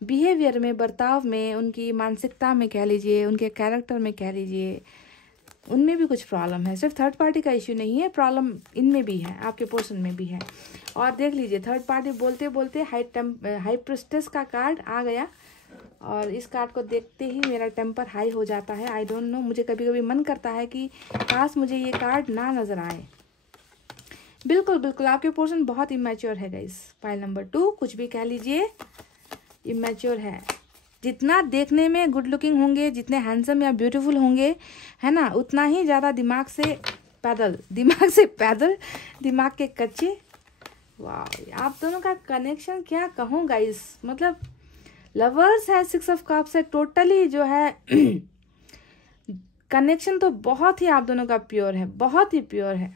बिहेवियर में, बर्ताव में, उनकी मानसिकता में कह लीजिए, उनके कैरेक्टर में कह लीजिए, उनमें भी कुछ प्रॉब्लम है। सिर्फ थर्ड पार्टी का इश्यू नहीं है, प्रॉब्लम इनमें भी है, आपके पोर्शन में भी है। और देख लीजिए, थर्ड पार्टी बोलते बोलते हाई प्रिस्टेस का कार्ड आ गया, और इस कार्ड को देखते ही मेरा टेम्पर हाई हो जाता है। आई डोंट नो, मुझे कभी कभी मन करता है कि काश मुझे ये कार्ड ना नज़र आए। बिल्कुल बिल्कुल आपके पोर्शन बहुत इमेच्योर है गाइस। पाइल नंबर 2, कुछ भी कह लीजिए, इमेच्योर है। जितना देखने में गुड लुकिंग होंगे, जितने हैंडसम या ब्यूटीफुल होंगे, है ना, उतना ही ज़्यादा दिमाग से पैदल, दिमाग के कच्चे। वाह, आप दोनों का कनेक्शन क्या कहूँ गाइस, मतलब लवर्स है, 6 ऑफ कप्स है, टोटली जो है कनेक्शन तो बहुत ही आप दोनों का प्योर है, बहुत ही प्योर है।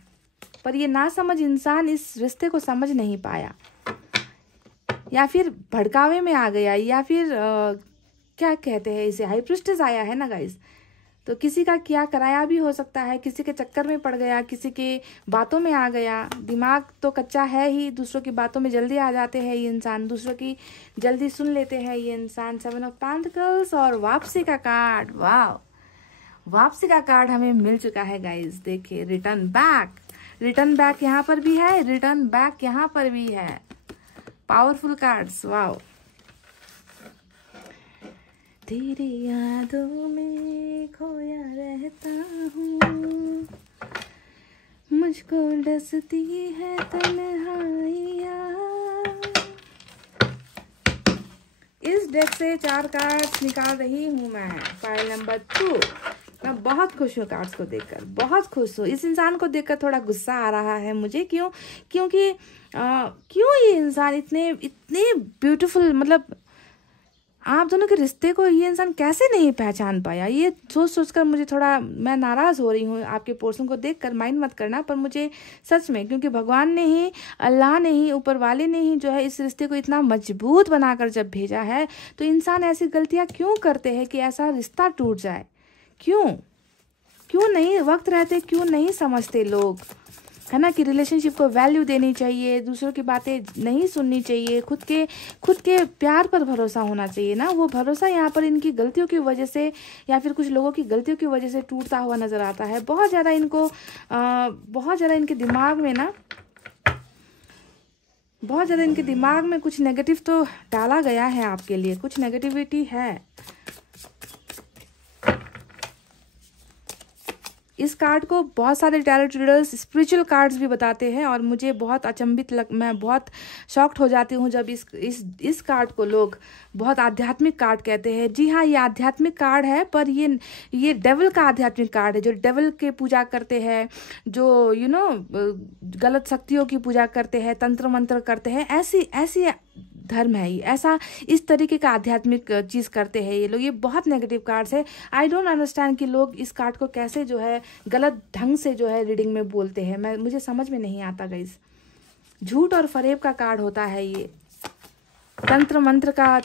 पर ये नासमझ इंसान इस रिश्ते को समझ नहीं पाया, या फिर भड़कावे में आ गया, या फिर क्या कहते हैं इसे, हाइप्रिस्टेस आया है ना गाइस। तो किसी का क्या कराया भी हो सकता है, किसी के चक्कर में पड़ गया, किसी के बातों में आ गया। दिमाग तो कच्चा है ही, दूसरों की बातों में जल्दी आ जाते हैं ये इंसान, दूसरों की जल्दी सुन लेते हैं ये इंसान। 7 ऑफ पेंटिकल्स और वापसी का कार्ड। वाह, वापसी का कार्ड हमें मिल चुका है गाइस। देखिए, रिटर्न बैक यहाँ पर भी है, रिटर्न बैक यहाँ पर भी है। Powerful cards. वाह, तेरी यादों में खोया रहता हूँ, मुझको डसती है तन्हाइयाँ। इस डेक से 4 कार्ड्स निकाल रही हूँ मैं। File number 2। मैं बहुत खुश हूँ कार्ड्स को देखकर, बहुत खुश हूँ। इस इंसान को देखकर थोड़ा गुस्सा आ रहा है मुझे। क्योंकि क्यों ये इंसान इतने ब्यूटीफुल, मतलब आप दोनों के रिश्ते को ये इंसान कैसे नहीं पहचान पाया, ये सोच कर मुझे थोड़ा, मैं नाराज़ हो रही हूँ आपके पोर्शन को देखकर। माइंड मत करना, पर मुझे सच में, क्योंकि भगवान ने ही, अल्लाह ने ही, ऊपर वाले ने ही जो है इस रिश्ते को इतना मजबूत बनाकर जब भेजा है, तो इंसान ऐसी गलतियाँ क्यों करते हैं कि ऐसा रिश्ता टूट जाए। क्यों नहीं, वक्त रहते क्यों नहीं समझते लोग, है ना, कि रिलेशनशिप को वैल्यू देनी चाहिए, दूसरों की बातें नहीं सुननी चाहिए, खुद के प्यार पर भरोसा होना चाहिए ना। वो भरोसा यहाँ पर इनकी गलतियों की वजह से, या फिर कुछ लोगों की गलतियों की वजह से टूटता हुआ नजर आता है। बहुत ज़्यादा इनके दिमाग में ना, बहुत ज़्यादा इनके दिमाग में कुछ नेगेटिव तो डाला गया है आपके लिए, कुछ नेगेटिविटी है। इस कार्ड को बहुत सारे टैरोट रीडर्स स्पिरिचुअल कार्ड्स भी बताते हैं, और मुझे बहुत मैं बहुत शॉक्ड हो जाती हूँ जब इस कार्ड को लोग बहुत आध्यात्मिक कार्ड कहते हैं। जी हाँ, ये आध्यात्मिक कार्ड है, पर ये डेविल का आध्यात्मिक कार्ड है, जो डेविल के पूजा करते हैं, जो गलत शक्तियों की पूजा करते हैं, तंत्र मंत्र करते हैं, ऐसी धर्म है ये, ऐसा इस तरीके का आध्यात्मिक चीज़ करते हैं ये लोग। ये बहुत नेगेटिव कार्ड्स है। आई डोंट अंडरस्टैंड कि लोग इस कार्ड को कैसे जो है गलत ढंग से जो है रीडिंग में बोलते हैं। मुझे समझ में नहीं आता गाइस। झूठ और फरेब का कार्ड होता है ये, तंत्र मंत्र का,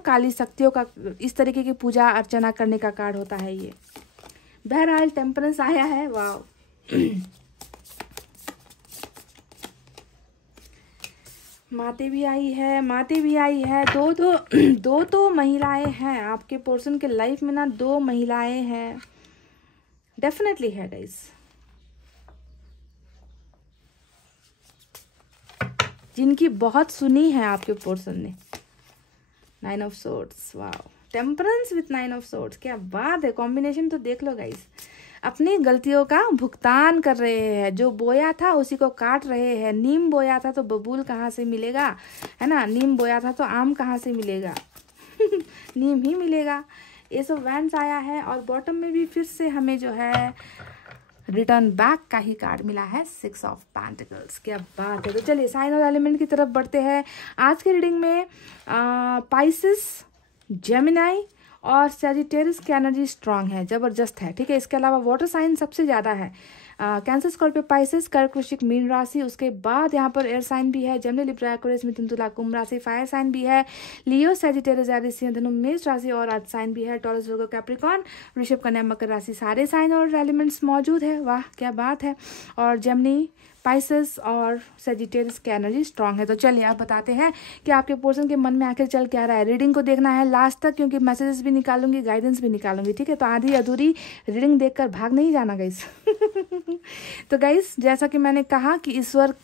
काली शक्तियों का, इस तरीके की पूजा अर्चना करने का कार्ड होता है ये। बहरहाल टेम्परेंस आया है। वाह, माते भी आई है। दो तो महिलाएं हैं आपके पोर्शन के लाइफ में ना, 2 महिलाएं हैं, डेफिनेटली है गाइस, जिनकी बहुत सुनी है आपके पोर्शन ने। 9 ऑफ सोर्ड्स। वाह, टेम्परेंस विथ 9 ऑफ सोर्ड्स, क्या बात है। कॉम्बिनेशन तो देख लो गाइस। अपनी गलतियों का भुगतान कर रहे हैं, जो बोया था उसी को काट रहे हैं। नीम बोया था तो बबूल कहाँ से मिलेगा, है ना, नीम बोया था तो आम कहाँ से मिलेगा नीम ही मिलेगा। एस ऑफ वैंड्स आया है, और बॉटम में भी फिर से हमें जो है रिटर्न बैक का ही कार्ड मिला है, 6 ऑफ पेंटिकल्स। क्या बात है। तो चलिए साइन और एलिमेंट की तरफ बढ़ते हैं। आज के रीडिंग में पाइसेस, जेमिनाई और सैजिटेरियस की एनर्जी स्ट्रांग है, जबरदस्त है, ठीक है। इसके अलावा वाटर साइन सबसे ज़्यादा है, कैंसर, स्कॉर्पियो, पाइसेस, कर्क, वृश्चिक, मीन राशि। उसके बाद यहाँ पर एयर साइन भी है, जेमिनी, लिब्रा, एक्वेरियस, मिथुन, तुला, कुंभ राशि। फायर साइन भी है, लियो, सैजिटेरियस, एरिस, सिंह, धनु, मेष राशि। और अर्थ साइन भी है, टॉरस, वर्गो, कैप्रिकॉर्न, वृषभ, कन्या, मकर राशि। सारे साइन और एलिमेंट्स मौजूद है। वाह, क्या बात है। और जेमिनी, पाइसेस और सैजिटेरियस की एनर्जी स्ट्रांग है। तो चलिए आप बताते हैं कि आपके पर्सन के मन में आखिर चल क्या रहा है। रीडिंग को देखना है लास्ट तक, क्योंकि मैसेजेस भी निकालूंगी, गाइडेंस भी निकालूंगी, ठीक है। तो आधी अधूरी रीडिंग देखकर भाग नहीं जाना गाइस तो गाइस, जैसा कि मैंने कहा कि ईश्वर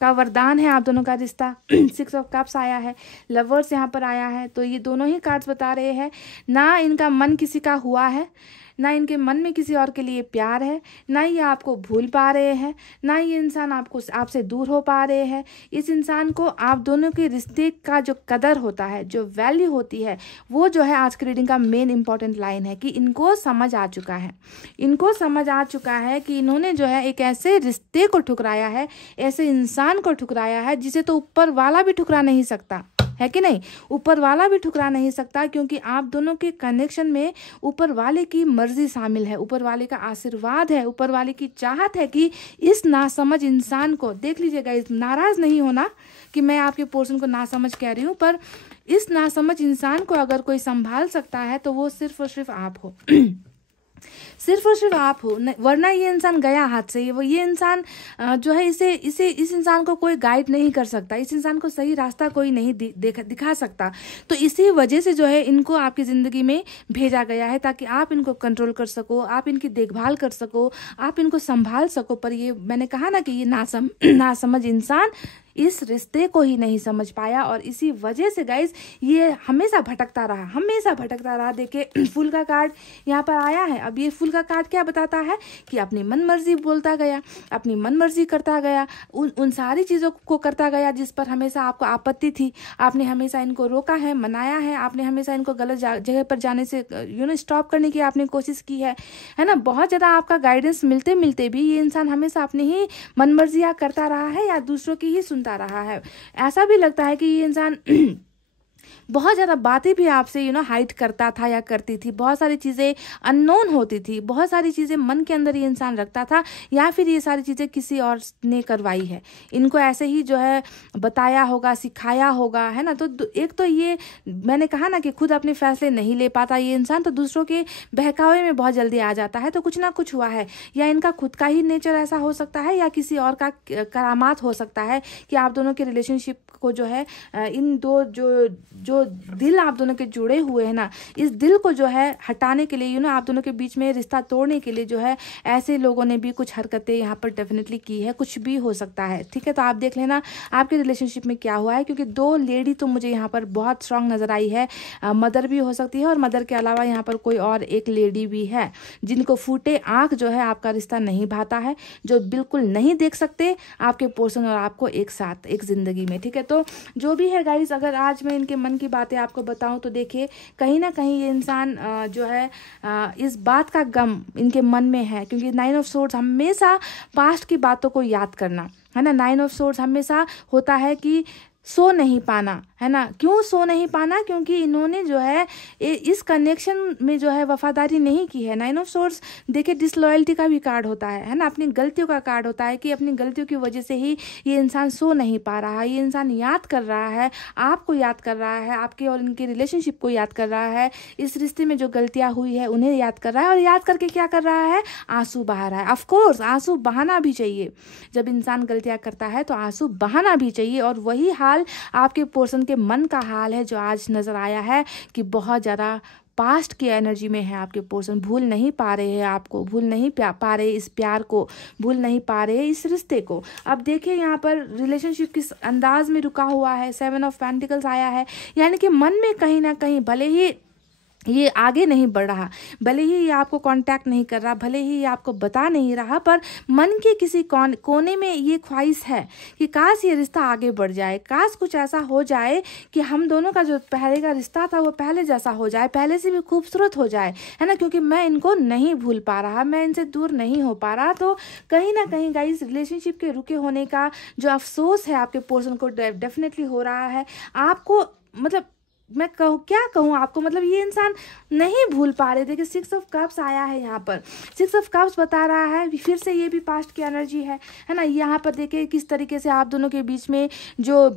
का वरदान है आप दोनों का रिश्ता। 6 ऑफ कप्स आया है, लवर्स यहाँ पर आया है। तो ये दोनों ही कार्ड्स बता रहे हैं ना इनका मन किसी का हुआ है, ना इनके मन में किसी और के लिए प्यार है, ना ये आपको भूल पा रहे हैं, ना ये इंसान आपसे दूर हो पा रहे हैं। इस इंसान को आप दोनों के रिश्ते का जो कदर होता है, जो वैल्यू होती है, वो जो है आज की रीडिंग का मेन इंपॉर्टेंट लाइन है कि इनको समझ आ चुका है। इनको समझ आ चुका है कि इन्होंने जो है एक ऐसे रिश्ते को ठुकराया है, ऐसे इंसान को ठुकराया है जिसे तो ऊपर वाला भी ठुकरा नहीं सकता, है कि नहीं। ऊपर वाला भी ठुकरा नहीं सकता, क्योंकि आप दोनों के कनेक्शन में ऊपर वाले की मर्जी शामिल है, ऊपर वाले का आशीर्वाद है, ऊपर वाले की चाहत है कि इस नासमझ इंसान को, देख लीजिएगा, इस नाराज नहीं होना कि मैं आपके पोर्शन को नासमझ कह रही हूँ, पर इस नासमझ इंसान को अगर कोई संभाल सकता है तो वो सिर्फ और सिर्फ आप हो। सिर्फ और सिर्फ आप हो, वरना ये इंसान गया हाथ से। ये इंसान जो है इस इंसान को कोई गाइड नहीं कर सकता, इस इंसान को सही रास्ता कोई नहीं दिखा सकता। तो इसी वजह से जो है इनको आपकी ज़िंदगी में भेजा गया है, ताकि आप इनको कंट्रोल कर सको, आप इनकी देखभाल कर सको, आप इनको संभाल सको। पर ये मैंने कहा ना कि ये नासमझ इंसान इस रिश्ते को ही नहीं समझ पाया, और इसी वजह से गाइज ये हमेशा भटकता रहा। देखिए फूल का कार्ड यहाँ पर आया है। अब ये फूल का कार्ड क्या बताता है कि अपनी मन मर्जी बोलता गया, अपनी मन मर्जी करता गया, उन सारी चीज़ों को करता गया जिस पर हमेशा आपको आपत्ति थी। आपने हमेशा इनको रोका है, मनाया है, आपने हमेशा इनको गलत जगह पर जाने से स्टॉप करने की आपने कोशिश की है ना। बहुत ज़्यादा आपका गाइडेंस मिलते मिलते भी ये इंसान हमेशा अपनी ही मन मर्जियाँ करता रहा है या दूसरों की ही रहा है। ऐसा भी लगता है कि ये इंसान बहुत ज़्यादा बातें भी आपसे हाइड करता था या करती थी, बहुत सारी चीज़ें अननोन होती थी, बहुत सारी चीज़ें मन के अंदर ये इंसान रखता था, या फिर ये सारी चीज़ें किसी और ने करवाई है, इनको ऐसे ही जो है बताया होगा, सिखाया होगा, है ना। तो एक तो ये मैंने कहा ना कि खुद अपने फैसले नहीं ले पाता ये इंसान, तो दूसरों के बहकावे में बहुत जल्दी आ जाता है। तो कुछ ना कुछ हुआ है, या इनका खुद का ही नेचर ऐसा हो सकता है, या किसी और का करामात हो सकता है कि आप दोनों के रिलेशनशिप को जो है इन दो जो दिल आप दोनों के जुड़े हुए हैं ना, इस दिल को जो है हटाने के लिए आप दोनों के बीच में रिश्ता तोड़ने के लिए जो है ऐसे लोगों ने भी कुछ हरकतें यहाँ पर डेफिनेटली की है। कुछ भी हो सकता है, ठीक है। तो आप देख लेना आपके रिलेशनशिप में क्या हुआ है, क्योंकि 2 लेडी तो मुझे यहाँ पर बहुत स्ट्रांग नजर आई है। मदर भी हो सकती है, और मदर के अलावा यहाँ पर कोई और एक लेडी भी है जिनको फूटे आंख जो है आपका रिश्ता नहीं भाता है, जो बिल्कुल नहीं देख सकते आपके पोर्शन और आपको एक साथ एक जिंदगी में, ठीक है। तो जो भी है गाइज, अगर आज मैं इनके मन की बातें आपको बताऊं तो देखिए कहीं ना कहीं ये इंसान जो है इस बात का गम इनके मन में है, क्योंकि 9 ऑफ सोर्ड्स हमेशा पास्ट की बातों को याद करना, है ना। 9 ऑफ सोर्ड्स हमेशा होता है कि सो नहीं पाना, है ना। क्यों सो नहीं पाना? क्योंकि इन्होंने जो है इस कनेक्शन में जो है वफादारी नहीं की है। 9 ऑफ सोर्ड्स देखिए डिसलॉयल्टी का भी कार्ड होता है ना, अपनी गलतियों का कार्ड होता है कि अपनी गलतियों की वजह से ही ये इंसान सो नहीं पा रहा है। ये इंसान याद कर रहा है, आपको याद कर रहा है, आपके और इनके रिलेशनशिप को याद कर रहा है, इस रिश्ते में जो गलतियां हुई है उन्हें याद कर रहा है, और याद करके क्या कर रहा है? आंसू बहा रहा है। ऑफकोर्स आंसू बहाना भी चाहिए, जब इंसान गलतियां करता है तो आंसू बहाना भी चाहिए। और वही हाल आपके पर्सन के मन का हाल है जो आज नजर आया है कि बहुत ज़्यादा पास्ट की एनर्जी में है आपके पर्सन। भूल नहीं पा रहे हैं आपको, भूल नहीं पा रहे इस प्यार को, भूल नहीं पा रहे इस रिश्ते को। अब देखिए यहाँ पर रिलेशनशिप किस अंदाज में रुका हुआ है। 7 ऑफ पेंटिकल्स आया है, यानी कि मन में कहीं ना कहीं भले ही ये आगे नहीं बढ़ रहा, भले ही ये आपको कांटेक्ट नहीं कर रहा, भले ही ये आपको बता नहीं रहा, पर मन के किसी कोने में ये ख्वाहिश है कि काश ये रिश्ता आगे बढ़ जाए, काश कुछ ऐसा हो जाए कि हम दोनों का जो पहले का रिश्ता था वो पहले जैसा हो जाए, पहले से भी खूबसूरत हो जाए, है ना। क्योंकि मैं इनको नहीं भूल पा रहा, मैं इनसे दूर नहीं हो पा रहा। तो कहीं ना कहीं गाइस रिलेशनशिप के रुके होने का जो अफसोस है आपके पर्सन को डेफिनेटली हो रहा है। आपको मतलब मैं क्या कहूँ आपको, मतलब ये इंसान नहीं भूल पा रहे। देखिए 6 ऑफ कप्स आया है यहाँ पर। 6 ऑफ कप्स बता रहा है फिर से ये भी पास्ट की एनर्जी है ना। यहाँ पर देखिए किस तरीके से आप दोनों के बीच में जो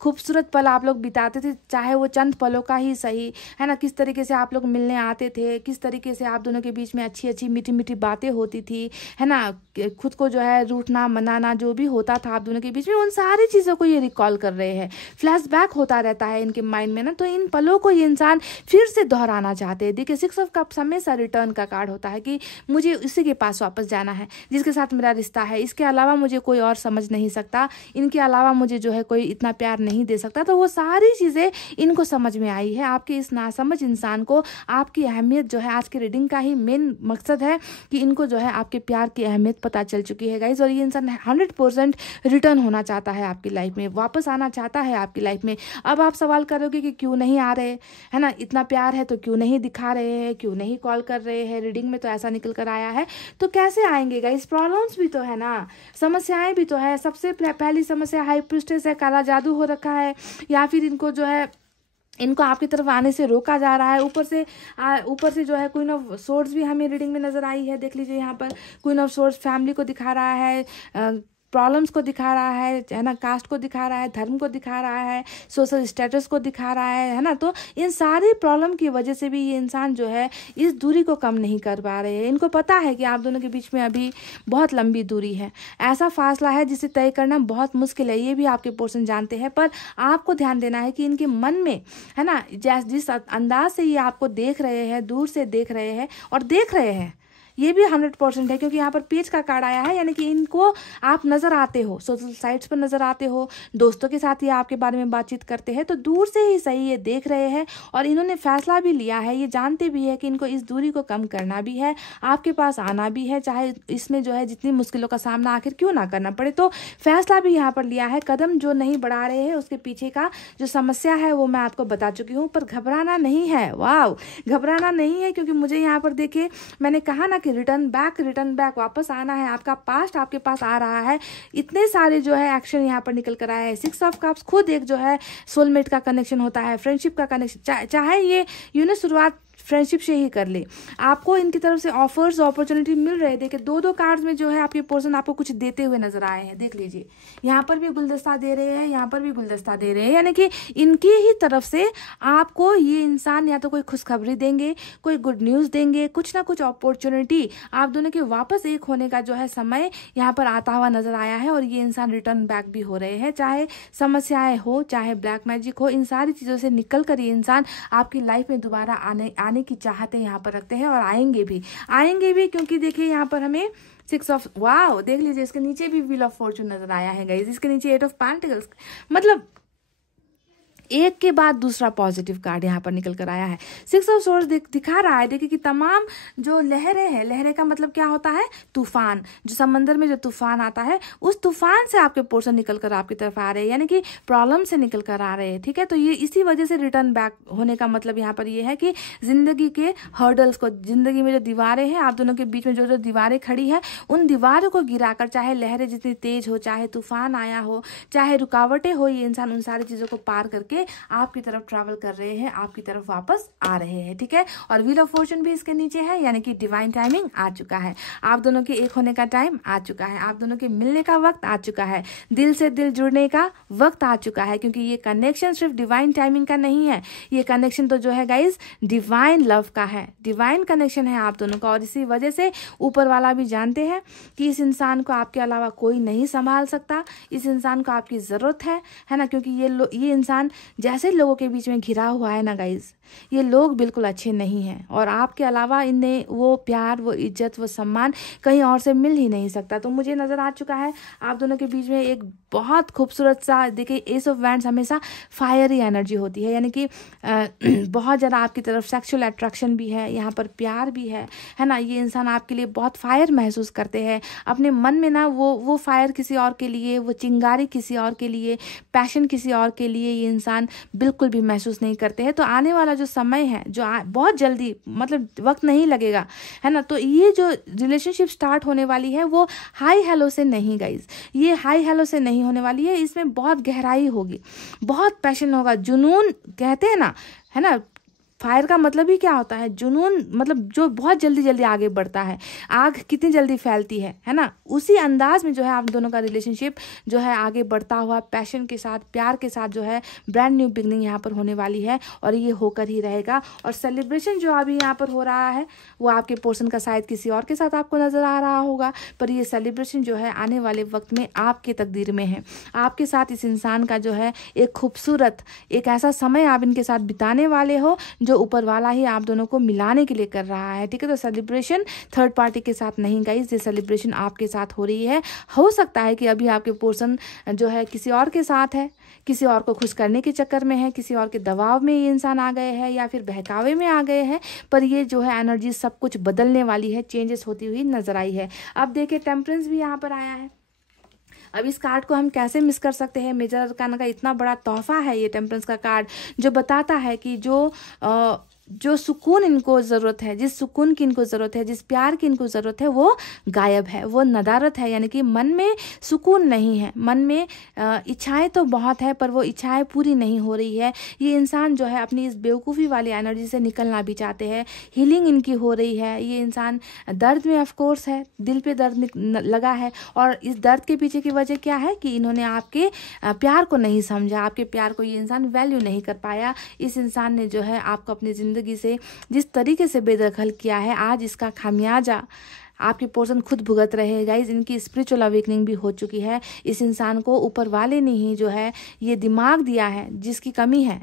खूबसूरत पल आप लोग बिताते थे, चाहे वो चंद पलों का ही सही, है ना। किस तरीके से आप लोग मिलने आते थे, किस तरीके से आप दोनों के बीच में अच्छी अच्छी मीठी मीठी बातें होती थी, है ना। खुद को जो है रूठना मनाना जो भी होता था आप दोनों के बीच में, उन सारी चीज़ों को ये रिकॉल कर रहे हैं। फ्लैशबैक होता रहता है इनके माइंड में ना, तो इन पलों को ये इंसान फिर से दोहराना चाहते हैं। देखिए 6 ऑफ कप्स हमेशा रिटर्न का कार्ड होता है कि मुझे उसी के पास वापस जाना है जिसके साथ मेरा रिश्ता है, इसके अलावा मुझे कोई और समझ नहीं सकता, इनके अलावा मुझे जो है कोई इतना प्यार नहीं दे सकता। तो वो सारी चीज़ें इनको समझ में आई है। आपके इस नासमझ इंसान को आपकी अहमियत जो है, आज की रीडिंग का ही मेन मकसद है कि इनको जो है आपके प्यार की अहमियत पता चल चुकी है गाइज। और ये इंसान 100% रिटर्न होना चाहता है आपकी लाइफ में, वापस आना चाहता है आपकी लाइफ में। अब आप सवाल करोगे कि क्यों नहीं आ रहे, है ना, इतना प्यार है तो क्यों नहीं दिखा रहे हैं, क्यों नहीं कॉल कर रहे हैं, रीडिंग में तो ऐसा निकल कर आया है। तो कैसे आएंगे गाइस, प्रॉब्लम्स भी तो है ना, समस्याएं भी तो है। सबसे पहली समस्या हाई प्रीस्टेस है, काला जादू हो रखा है, या फिर इनको जो है इनको आपकी तरफ आने से रोका जा रहा है। ऊपर से जो है क्वीन ऑफ सोर्ड्स भी हमें रीडिंग में नजर आई है। देख लीजिए यहाँ पर क्वीन ऑफ सोर्ड्स फैमिली को दिखा रहा है, प्रॉब्लम्स को दिखा रहा है ना, कास्ट को दिखा रहा है, धर्म को दिखा रहा है, सोशल स्टेटस को दिखा रहा है ना। तो इन सारी प्रॉब्लम की वजह से भी ये इंसान जो है इस दूरी को कम नहीं कर पा रहे हैं। इनको पता है कि आप दोनों के बीच में अभी बहुत लंबी दूरी है, ऐसा फासला है जिसे तय करना बहुत मुश्किल है, ये भी आपके पर्सन जानते हैं। पर आपको ध्यान देना है कि इनके मन में, है ना, जिस अंदाज से ये आपको देख रहे हैं, दूर से देख रहे हैं और देख रहे हैं, ये भी 100% है, क्योंकि यहाँ पर पेज का कार्ड आया है। यानी कि इनको आप नजर आते हो, सोशल साइट्स पर नजर आते हो, दोस्तों के साथ ये आपके बारे में बातचीत करते हैं, तो दूर से ही सही ये देख रहे हैं। और इन्होंने फैसला भी लिया है, ये जानते भी है कि इनको इस दूरी को कम करना भी है, आपके पास आना भी है, चाहे इसमें जो है जितनी मुश्किलों का सामना आखिर क्यों ना करना पड़े। तो फैसला भी यहाँ पर लिया है। कदम जो नहीं बढ़ा रहे हैं उसके पीछे का जो समस्या है वो मैं आपको बता चुकी हूँ, पर घबराना नहीं है। वाह, घबराना नहीं है, क्योंकि मुझे यहाँ पर देखिए मैंने कहा ना कि रिटर्न बैक वापस आना है। आपका पास्ट आपके पास आ रहा है। इतने सारे जो है एक्शन यहाँ पर निकल कर आया है। 6 ऑफ कप्स खुद एक जो है सोलमेट का कनेक्शन होता है, फ्रेंडशिप का कनेक्शन, चाहे ये शुरुआत फ्रेंडशिप से ही कर ले। आपको इनकी तरफ से ऑफर्स अपॉर्चुनिटी मिल रहे। देखिए 2 कार्ड्स में जो है आपके पर्सन आपको कुछ देते हुए नजर आए हैं। देख लीजिए, यहाँ पर भी गुलदस्ता दे रहे हैं, यहाँ पर भी गुलदस्ता दे रहे हैं, यानी कि इनकी ही तरफ से आपको ये इंसान या तो कोई खुशखबरी देंगे, कोई गुड न्यूज़ देंगे, कुछ ना कुछ अपॉर्चुनिटी, आप दोनों के वापस एक होने का जो है समय यहाँ पर आता हुआ नजर आया है। और ये इंसान रिटर्न बैक भी हो रहे हैं, चाहे समस्याएं हो, चाहे ब्लैक मैजिक हो, इन सारी चीज़ों से निकल कर ये इंसान आपकी लाइफ में दोबारा आने की चाहते यहाँ पर रखते हैं। और आएंगे भी, क्योंकि देखिए यहाँ पर हमें 6 ऑफ, वाह, देख लीजिए इसके नीचे भी व्हील ऑफ फॉर्चून नजर आया है गाइस, इसके नीचे 8 ऑफ पेंटिकल्स, मतलब एक के बाद दूसरा पॉजिटिव कार्ड यहाँ पर निकल कर आया है। 6 ऑफ सोर्ड्स दिखा रहा है, देखिए कि तमाम जो लहरें हैं, लहरें का मतलब क्या होता है, तूफान, जो समंदर में जो तूफान आता है, उस तूफान से आपके पर्सन निकल कर आपकी तरफ आ रहे हैं, यानी कि प्रॉब्लम से निकल कर आ रहे हैं। ठीक है, तो ये इसी वजह से रिटर्न बैक होने का मतलब यहाँ पर ये है कि जिंदगी के हर्डल्स को, जिंदगी में जो दीवारें हैं, आप दोनों के बीच में जो दीवारें खड़ी है, उन दीवारों को गिराकर, चाहे लहरें जितनी तेज हो, चाहे तूफान आया हो, चाहे रुकावटें हो, ये इंसान उन सारी चीजों को पार करके आपकी तरफ ट्रैवल कर रहे हैं, आपकी तरफ वापस आ रहे हैं। ठीक है, और व्हील ऑफ फॉर्चून भी इसके नीचे है, यानी कि डिवाइन टाइमिंग आ चुका है, आप दोनों के एक होने का टाइम आ चुका है, आप दोनों के मिलने का वक्त आ चुका है, दिल से दिल जुड़ने का वक्त आ चुका है। क्योंकि ये कनेक्शन सिर्फ डिवाइन टाइमिंग का नहीं है, ये कनेक्शन तो जो है गाइज डिवाइन लव का है, डिवाइन कनेक्शन है आप दोनों का। और इसी वजह से ऊपर वाला भी जानते हैं कि इस इंसान को आपके अलावा कोई नहीं संभाल सकता, इस इंसान को आपकी जरूरत है ना। क्योंकि ये इंसान जैसे लोगों के बीच में घिरा हुआ है ना गाइज, ये लोग बिल्कुल अच्छे नहीं हैं, और आपके अलावा इन्हें वो प्यार, वो इज्जत, वो सम्मान कहीं और से मिल ही नहीं सकता। तो मुझे नजर आ चुका है आप दोनों के बीच में एक बहुत खूबसूरत सा, देखिए एस ऑफ वैंड्स हमेशा फायरी एनर्जी होती है, यानी कि बहुत ज़्यादा आपकी तरफ सेक्सुअल अट्रैक्शन भी है, यहाँ पर प्यार भी है ना। ये इंसान आपके लिए बहुत फायर महसूस करते हैं अपने मन में ना, वो फायर किसी और के लिए, वो चिंगारी किसी और के लिए, पैशन किसी और के लिए ये इंसान बिल्कुल भी महसूस नहीं करते हैं। तो आने वाला जो समय है, जो बहुत जल्दी, मतलब वक्त नहीं लगेगा, है ना। तो ये जो रिलेशनशिप स्टार्ट होने वाली है वो हाई हेलो से नहीं गाइज, ये हाई हेलो से नहीं होने वाली है, इसमें बहुत गहराई होगी, बहुत पैशन होगा, जुनून कहते हैं ना, है ना, फायर का मतलब ही क्या होता है? जुनून, मतलब जो बहुत जल्दी जल्दी आगे बढ़ता है। आग कितनी जल्दी फैलती है ना? उसी अंदाज में जो है आप दोनों का रिलेशनशिप जो है आगे बढ़ता हुआ पैशन के साथ, प्यार के साथ जो है ब्रांड न्यू बिगनिंग यहाँ पर होने वाली है, और ये होकर ही रहेगा। और सेलिब्रेशन जो अभी यहाँ पर हो रहा है वो आपके पोर्शन का शायद किसी और के साथ आपको नजर आ रहा होगा, पर ये सेलिब्रेशन जो है आने वाले वक्त में आपके तकदीर में है। आपके साथ इस इंसान का जो है एक खूबसूरत, एक ऐसा समय आप इनके साथ बिताने वाले हो जो ऊपर वाला ही आप दोनों को मिलाने के लिए कर रहा है, ठीक है? तो सेलिब्रेशन थर्ड पार्टी के साथ नहीं गाइस, ये सेलिब्रेशन आपके साथ हो रही है। हो सकता है कि अभी आपके पोर्शन जो है किसी और के साथ है, किसी और को खुश करने के चक्कर में है, किसी और के दबाव में ये इंसान आ गए हैं या फिर बहकावे में आ गए हैं, पर ये जो है एनर्जी सब कुछ बदलने वाली है, चेंजेस होती हुई नजर आई है। अब देखिए टेम्परेंस भी यहाँ पर आया है। अब इस कार्ड को हम कैसे मिस कर सकते हैं? मेजर अरकाना का इतना बड़ा तोहफा है ये टेम्परेंस का कार्ड, जो बताता है कि जो सुकून इनको ज़रूरत है, जिस सुकून की इनको ज़रूरत है, जिस प्यार की इनको ज़रूरत है, वो गायब है, वो नदारत है। यानी कि मन में सुकून नहीं है, मन में इच्छाएं तो बहुत है पर वो इच्छाएं पूरी नहीं हो रही है। ये इंसान जो है अपनी इस बेवकूफ़ी वाली एनर्जी से निकलना भी चाहते हैं, हीलिंग इनकी हो रही है। ये इंसान दर्द में ऑफ कोर्स है, दिल पे दर्द लगा है, और इस दर्द के पीछे की वजह क्या है कि इन्होंने आपके प्यार को नहीं समझा, आपके प्यार को ये इंसान वैल्यू नहीं कर पाया। इस इंसान ने जो है आपको अपनी ज़िंदगी से जिस तरीके से बेदखल किया है, आज इसका खामियाजा आपके पोर्शन खुद भुगत रहे गाइस। इनकी स्पिरिचुअल अवेकनिंग भी हो चुकी है। इस इंसान को ऊपर वाले ने ही जो है ये दिमाग दिया है जिसकी कमी है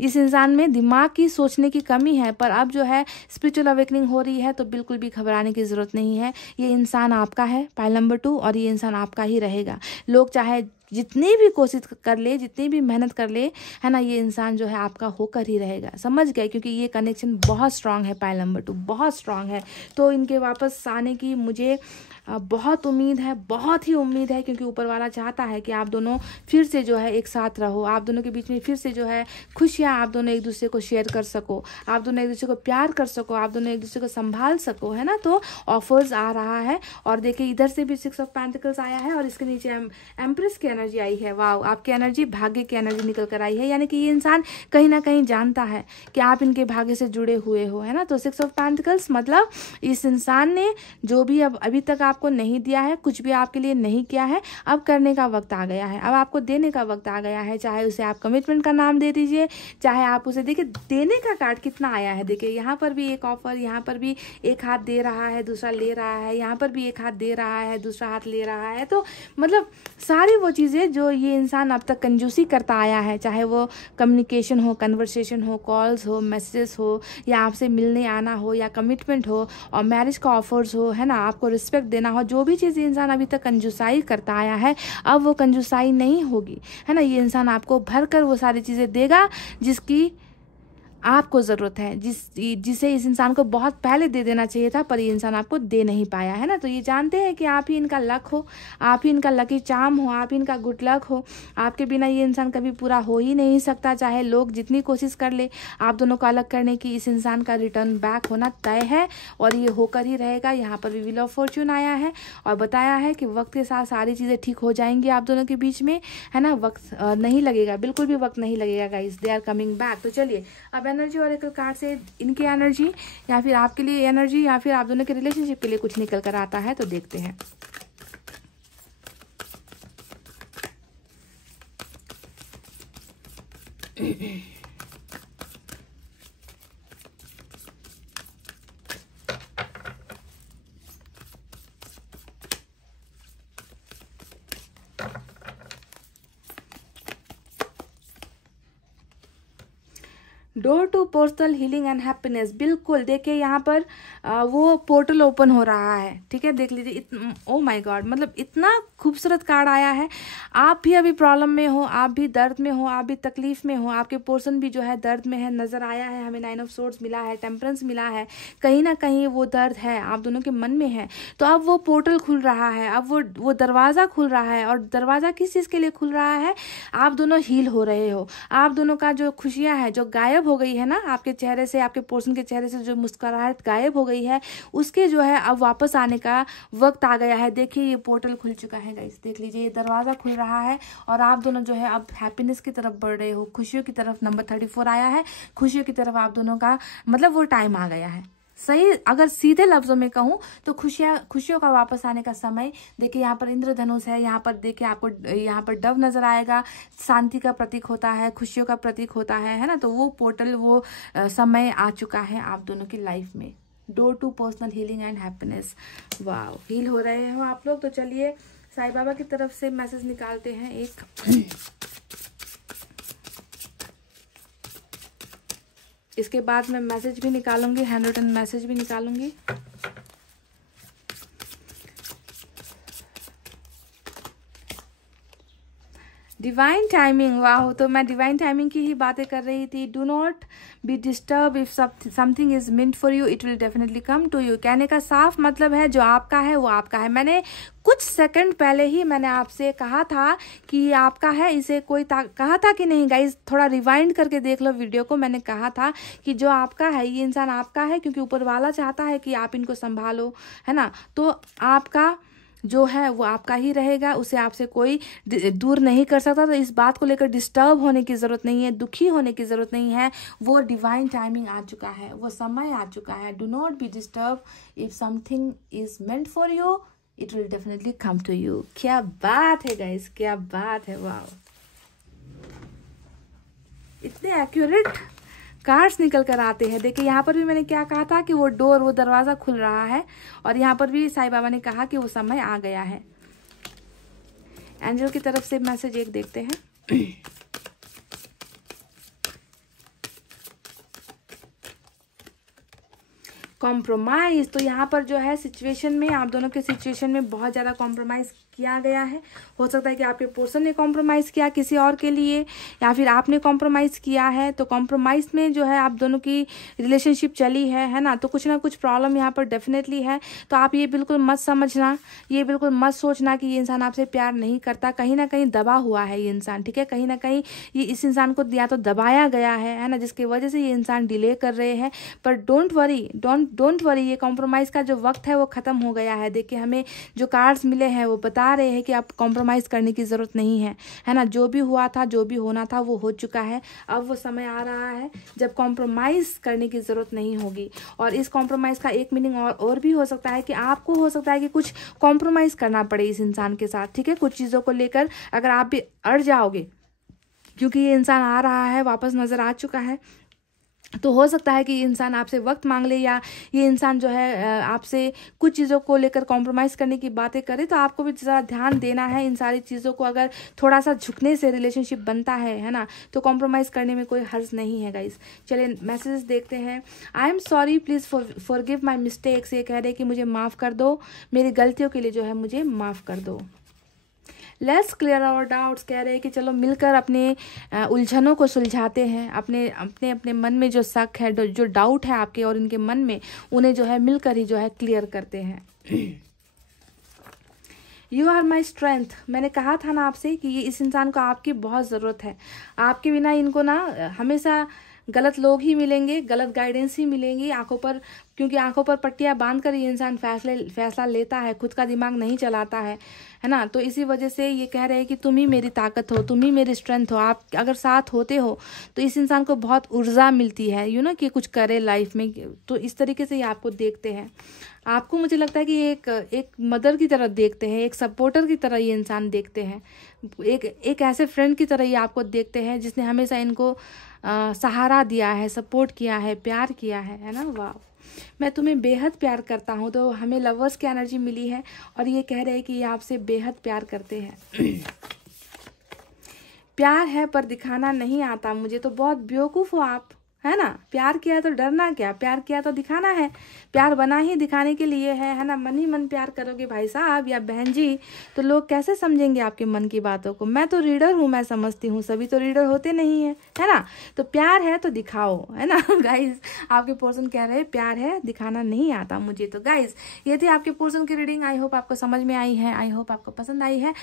इस इंसान में दिमाग की, सोचने की कमी है, पर अब जो है स्पिरिचुअल अवेकनिंग हो रही है, तो बिल्कुल भी घबराने की ज़रूरत नहीं है। ये इंसान आपका है, पाइल नंबर 2, और ये इंसान आपका ही रहेगा। लोग चाहे जितनी भी कोशिश कर ले, जितनी भी मेहनत कर ले, है ना, ये इंसान जो है आपका होकर ही रहेगा। समझ गए? क्योंकि ये कनेक्शन बहुत स्ट्रांग है, पाइल नंबर 2 बहुत स्ट्रांग है। तो इनके वापस आने की मुझे बहुत उम्मीद है, बहुत ही उम्मीद है, क्योंकि ऊपर वाला चाहता है कि आप दोनों फिर से जो है एक साथ रहो, आप दोनों के बीच में फिर से जो है खुशियाँ आप दोनों एक दूसरे को शेयर कर सको, आप दोनों एक दूसरे को प्यार कर सको, आप दोनों एक दूसरे को संभाल सको, है ना। तो ऑफर्स आ रहा है, और देखिए इधर से भी 6 ऑफ पेंटिकल्स आया है, और इसके नीचे एम्प्रेस की एनर्जी आई है। वाह, आपकी एनर्जी, भाग्य की एनर्जी निकल कर आई है। यानी कि ये इंसान कहीं ना कहीं जानता है कि आप इनके भाग्य से जुड़े हुए हो, है ना। तो 6 ऑफ पेंटिकल्स मतलब इस इंसान ने जो भी अभी तक आपको नहीं दिया है, कुछ भी आपके लिए नहीं किया है, अब करने का वक्त आ गया है, अब आपको देने का वक्त आ गया है। चाहे उसे आप कमिटमेंट का नाम दे दीजिए, चाहे आप उसे, देखिए देने का कार्ड कितना आया है, देखिए यहाँ पर भी एक ऑफर, यहाँ पर भी एक हाथ दे रहा है, दूसरा ले रहा है, यहाँ पर भी एक हाथ दे रहा है, दूसरा हाथ ले रहा है। तो मतलब सारी वो चीज़ें जो ये इंसान अब तक कंजूसी करता आया है, चाहे वो कम्युनिकेशन हो, कन्वर्सेशन हो, कॉल्स हो, मैसेजेस हो, या आपसे मिलने आना हो, या कमिटमेंट हो, और मैरिज का ऑफर्स हो, है ना, आपको रिस्पेक्ट देना हो, जो भी चीज़ इंसान अभी तक कंजूसाई करता आया है, अब वो कंजूसाई नहीं होगी, है ना। ये इंसान आपको भरकर वो सारी चीज़ें देगा जिसकी आपको ज़रूरत है, जिसे इस इंसान को बहुत पहले दे देना चाहिए था, पर ये इंसान आपको दे नहीं पाया, है ना। तो ये जानते हैं कि आप ही इनका लक हो, आप ही इनका लकी चार्म हो, आप ही इनका गुड लक हो। आपके बिना ये इंसान कभी पूरा हो ही नहीं सकता, चाहे लोग जितनी कोशिश कर ले आप दोनों को अलग करने की। इस इंसान का रिटर्न बैक होना तय है, और ये होकर ही रहेगा। यहाँ पर भी व्हील ऑफ फॉर्च्यून आया है, और बताया है कि वक्त के साथ सारी चीज़ें ठीक हो जाएंगी आप दोनों के बीच में, है ना। वक्त नहीं लगेगा, बिल्कुल भी वक्त नहीं लगेगा guys, they are coming back. तो चलिए अब एनर्जी ऑरेकल कार्ड से इनकी एनर्जी, या फिर आपके लिए एनर्जी, या फिर आप दोनों के रिलेशनशिप के लिए कुछ निकल कर आता है, तो देखते हैं। Door to personal healing and happiness, बिल्कुल देखिए यहाँ पर वो पोर्टल ओपन हो रहा है, ठीक है। देख लीजिए, ओ माय गॉड, मतलब इतना खूबसूरत कार्ड आया है। आप भी अभी प्रॉब्लम में हो, आप भी दर्द में हो, आप भी तकलीफ में हो, आपके पोर्शन भी जो है दर्द में है, नजर आया है हमें। 9 ऑफ सोर्ड्स मिला है, टेम्परेंस मिला है, कहीं ना कहीं वो दर्द है आप दोनों के मन में है। तो अब वो पोर्टल खुल रहा है, अब वो दरवाज़ा खुल रहा है, और दरवाज़ा किस चीज़ के लिए खुल रहा है? आप दोनों हील हो रहे हो, आप दोनों का जो खुशियाँ है, जो गायब गायब हो गई है ना आपके चेहरे से, आपके पोर्शन के चेहरे से जो मुस्कुराहट गायब हो गई है, उसके जो है अब वापस आने का वक्त आ गया है। देखिए ये पोर्टल खुल चुका है गाइस, देख लीजिए ये दरवाज़ा खुल रहा है और आप दोनों जो है अब हैप्पीनेस की तरफ बढ़ रहे हो, खुशियों की तरफ। नंबर 34 आया है, खुशियों की तरफ आप दोनों का मतलब वो टाइम आ गया है। सही अगर सीधे लफ्जों में कहूँ तो खुशियों का वापस आने का समय। देखिए यहाँ पर इंद्रधनुष है, यहाँ पर देखिए आपको यहाँ पर डव नजर आएगा, शांति का प्रतीक होता है, खुशियों का प्रतीक होता है ना। तो वो पोर्टल, वो समय आ चुका है आप दोनों की लाइफ में। Door to personal healing and happiness. वाह, हील हो रहे हो आप लोग। तो चलिए साईं बाबा की तरफ से मैसेज निकालते हैं एक। इसके बाद मैं मैसेज भी निकालूंगी, हैंड रिटन मैसेज भी निकालूंगी। डिवाइन टाइमिंग, वाह। तो मैं डिवाइन टाइमिंग की ही बातें कर रही थी। Do not be disturb, if something is meant for you it will definitely come to you. कहने का साफ मतलब है जो आपका है वो आपका है। मैंने कुछ सेकंड पहले ही मैंने आपसे कहा था कि ये आपका है, इसे कोई कहा था कि नहीं गाइज, थोड़ा रिवाइंड करके देख लो वीडियो को। मैंने कहा था कि जो आपका है ये इंसान आपका है, क्योंकि ऊपर वाला चाहता है कि आप इनको संभालो, है ना। तो आपका जो है वो आपका ही रहेगा, उसे आपसे कोई दूर नहीं कर सकता। तो इस बात को लेकर डिस्टर्ब होने की ज़रूरत नहीं है, दुखी होने की ज़रूरत नहीं है। वो डिवाइन टाइमिंग आ चुका है, वो समय आ चुका है। Do not be disturb, if something is meant for you it will definitely come to you. क्या बात है गाइस, क्या बात है, वाह। इतने एक्यूरेट कार्ड्स निकल कर आते हैं। देखिए यहाँ पर भी मैंने क्या कहा था कि वो डोर, वो दरवाज़ा खुल रहा है, और यहाँ पर भी साईं बाबा ने कहा कि वो समय आ गया है। एंजल की तरफ से मैसेज एक देखते हैं। कॉम्प्रोमाइज, तो यहाँ पर जो है सिचुएशन में, आप दोनों के सिचुएशन में बहुत ज़्यादा कॉम्प्रोमाइज़ किया गया है। हो सकता है कि आपके पर्सन ने कॉम्प्रोमाइज़ किया किसी और के लिए, या फिर आपने कॉम्प्रोमाइज़ किया है। तो कॉम्प्रोमाइज़ में जो है आप दोनों की रिलेशनशिप चली है ना। तो कुछ ना कुछ प्रॉब्लम यहाँ पर डेफिनेटली है। तो आप ये बिल्कुल मत समझना, ये बिल्कुल मत सोचना कि ये इंसान आपसे प्यार नहीं करता। कहीं ना कहीं दबा हुआ है ये इंसान, ठीक है। कहीं ना कहीं ये इस इंसान को या तो दबाया गया है ना, जिसकी वजह से ये इंसान डिले कर रहे हैं। पर डोंट वरी, ये कॉम्प्रोमाइज़ का जो वक्त है वो ख़त्म हो गया है। देखिए हमें जो कार्ड्स मिले हैं वो बता रहे हैं कि आप कॉम्प्रोमाइज़ करने की ज़रूरत नहीं है ना। जो भी हुआ था, जो भी होना था वो हो चुका है। अब वो समय आ रहा है जब कॉम्प्रोमाइज़ करने की ज़रूरत नहीं होगी। और इस कॉम्प्रोमाइज़ का एक मीनिंग और भी हो सकता है कि आपको हो सकता है कि कुछ कॉम्प्रोमाइज़ करना पड़े इस इंसान के साथ, ठीक है। कुछ चीज़ों को लेकर अगर आप भी अड़ जाओगे, क्योंकि ये इंसान आ रहा है, वापस नज़र आ चुका है, तो हो सकता है कि ये इंसान आपसे वक्त मांग ले, या ये इंसान जो है आपसे कुछ चीज़ों को लेकर कॉम्प्रोमाइज़ करने की बातें करे। तो आपको भी ज़रा ध्यान देना है इन सारी चीज़ों को। अगर थोड़ा सा झुकने से रिलेशनशिप बनता है ना, तो कॉम्प्रोमाइज़ करने में कोई हर्ज नहीं है गाइस। चलिए मैसेजेस देखते हैं। I am sorry, please forgive my mistakes. ये कह रहे हैं कि मुझे माफ़ कर दो, मेरी गलतियों के लिए जो है मुझे माफ़ कर दो। लेट्स क्लियर आवर डाउट्स, कह रहे हैं कि चलो मिलकर अपने उलझनों को सुलझाते हैं। अपने अपने अपने मन में जो शक है, जो डाउट है आपके और इनके मन में, उन्हें जो है मिलकर ही जो है क्लियर करते हैं। यू आर माई स्ट्रेंथ, मैंने कहा था ना आपसे कि ये इस इंसान को आपकी बहुत ज़रूरत है। आपके बिना इनको ना हमेशा गलत लोग ही मिलेंगे, गलत गाइडेंस ही मिलेंगी आंखों पर, क्योंकि आंखों पर पट्टियां बांधकर ये इंसान फैसला लेता है, खुद का दिमाग नहीं चलाता है ना। तो इसी वजह से ये कह रहे हैं कि तुम ही मेरी ताकत हो, तुम ही मेरी स्ट्रेंथ हो। आप अगर साथ होते हो तो इस इंसान को बहुत ऊर्जा मिलती है, कि कुछ करे लाइफ में। तो इस तरीके से ये आपको देखते हैं। आपको मुझे लगता है कि एक मदर की तरह देखते हैं, एक सपोर्टर की तरह ये इंसान देखते हैं, एक ऐसे फ्रेंड की तरह ये आपको देखते हैं जिसने हमेशा इनको सहारा दिया है, सपोर्ट किया है, प्यार किया है ना। वाह, मैं तुम्हें बेहद प्यार करता हूँ। तो हमें लवर्स की एनर्जी मिली है और ये कह रहे हैं कि ये आपसे बेहद प्यार करते हैं। प्यार है पर दिखाना नहीं आता मुझे, तो बहुत बेवकूफ़ हो आप, है ना। प्यार किया तो डरना क्या, प्यार किया तो दिखाना है। प्यार बना ही दिखाने के लिए है ना। मन ही मन प्यार करोगे भाई साहब या बहन जी, तो लोग कैसे समझेंगे आपके मन की बातों को। मैं तो रीडर हूँ, मैं समझती हूँ, सभी तो रीडर होते नहीं है ना। तो प्यार है तो दिखाओ, है ना। गाइज आपके पर्सन कह रहे हैं प्यार है, दिखाना नहीं आता मुझे। तो गाइज ये थी आपके पर्सन की रीडिंग। आई होप आपको समझ में आई है, आई होप आपको पसंद आई है।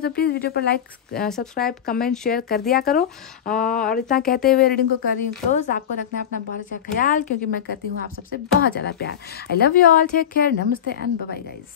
तो प्लीज़ वीडियो पर लाइक, सब्सक्राइब, कमेंट, शेयर कर दिया करो। और इतना कहते हुए रीडिंग को कर रही हूँ क्लोज। कोर्स आपको रखना है अपना बहुत अच्छा ख्याल, क्योंकि मैं करती हूँ आप सबसे बहुत ज़्यादा प्यार। I love you all, take care, नमस्ते एंड बाय बाय गाइज।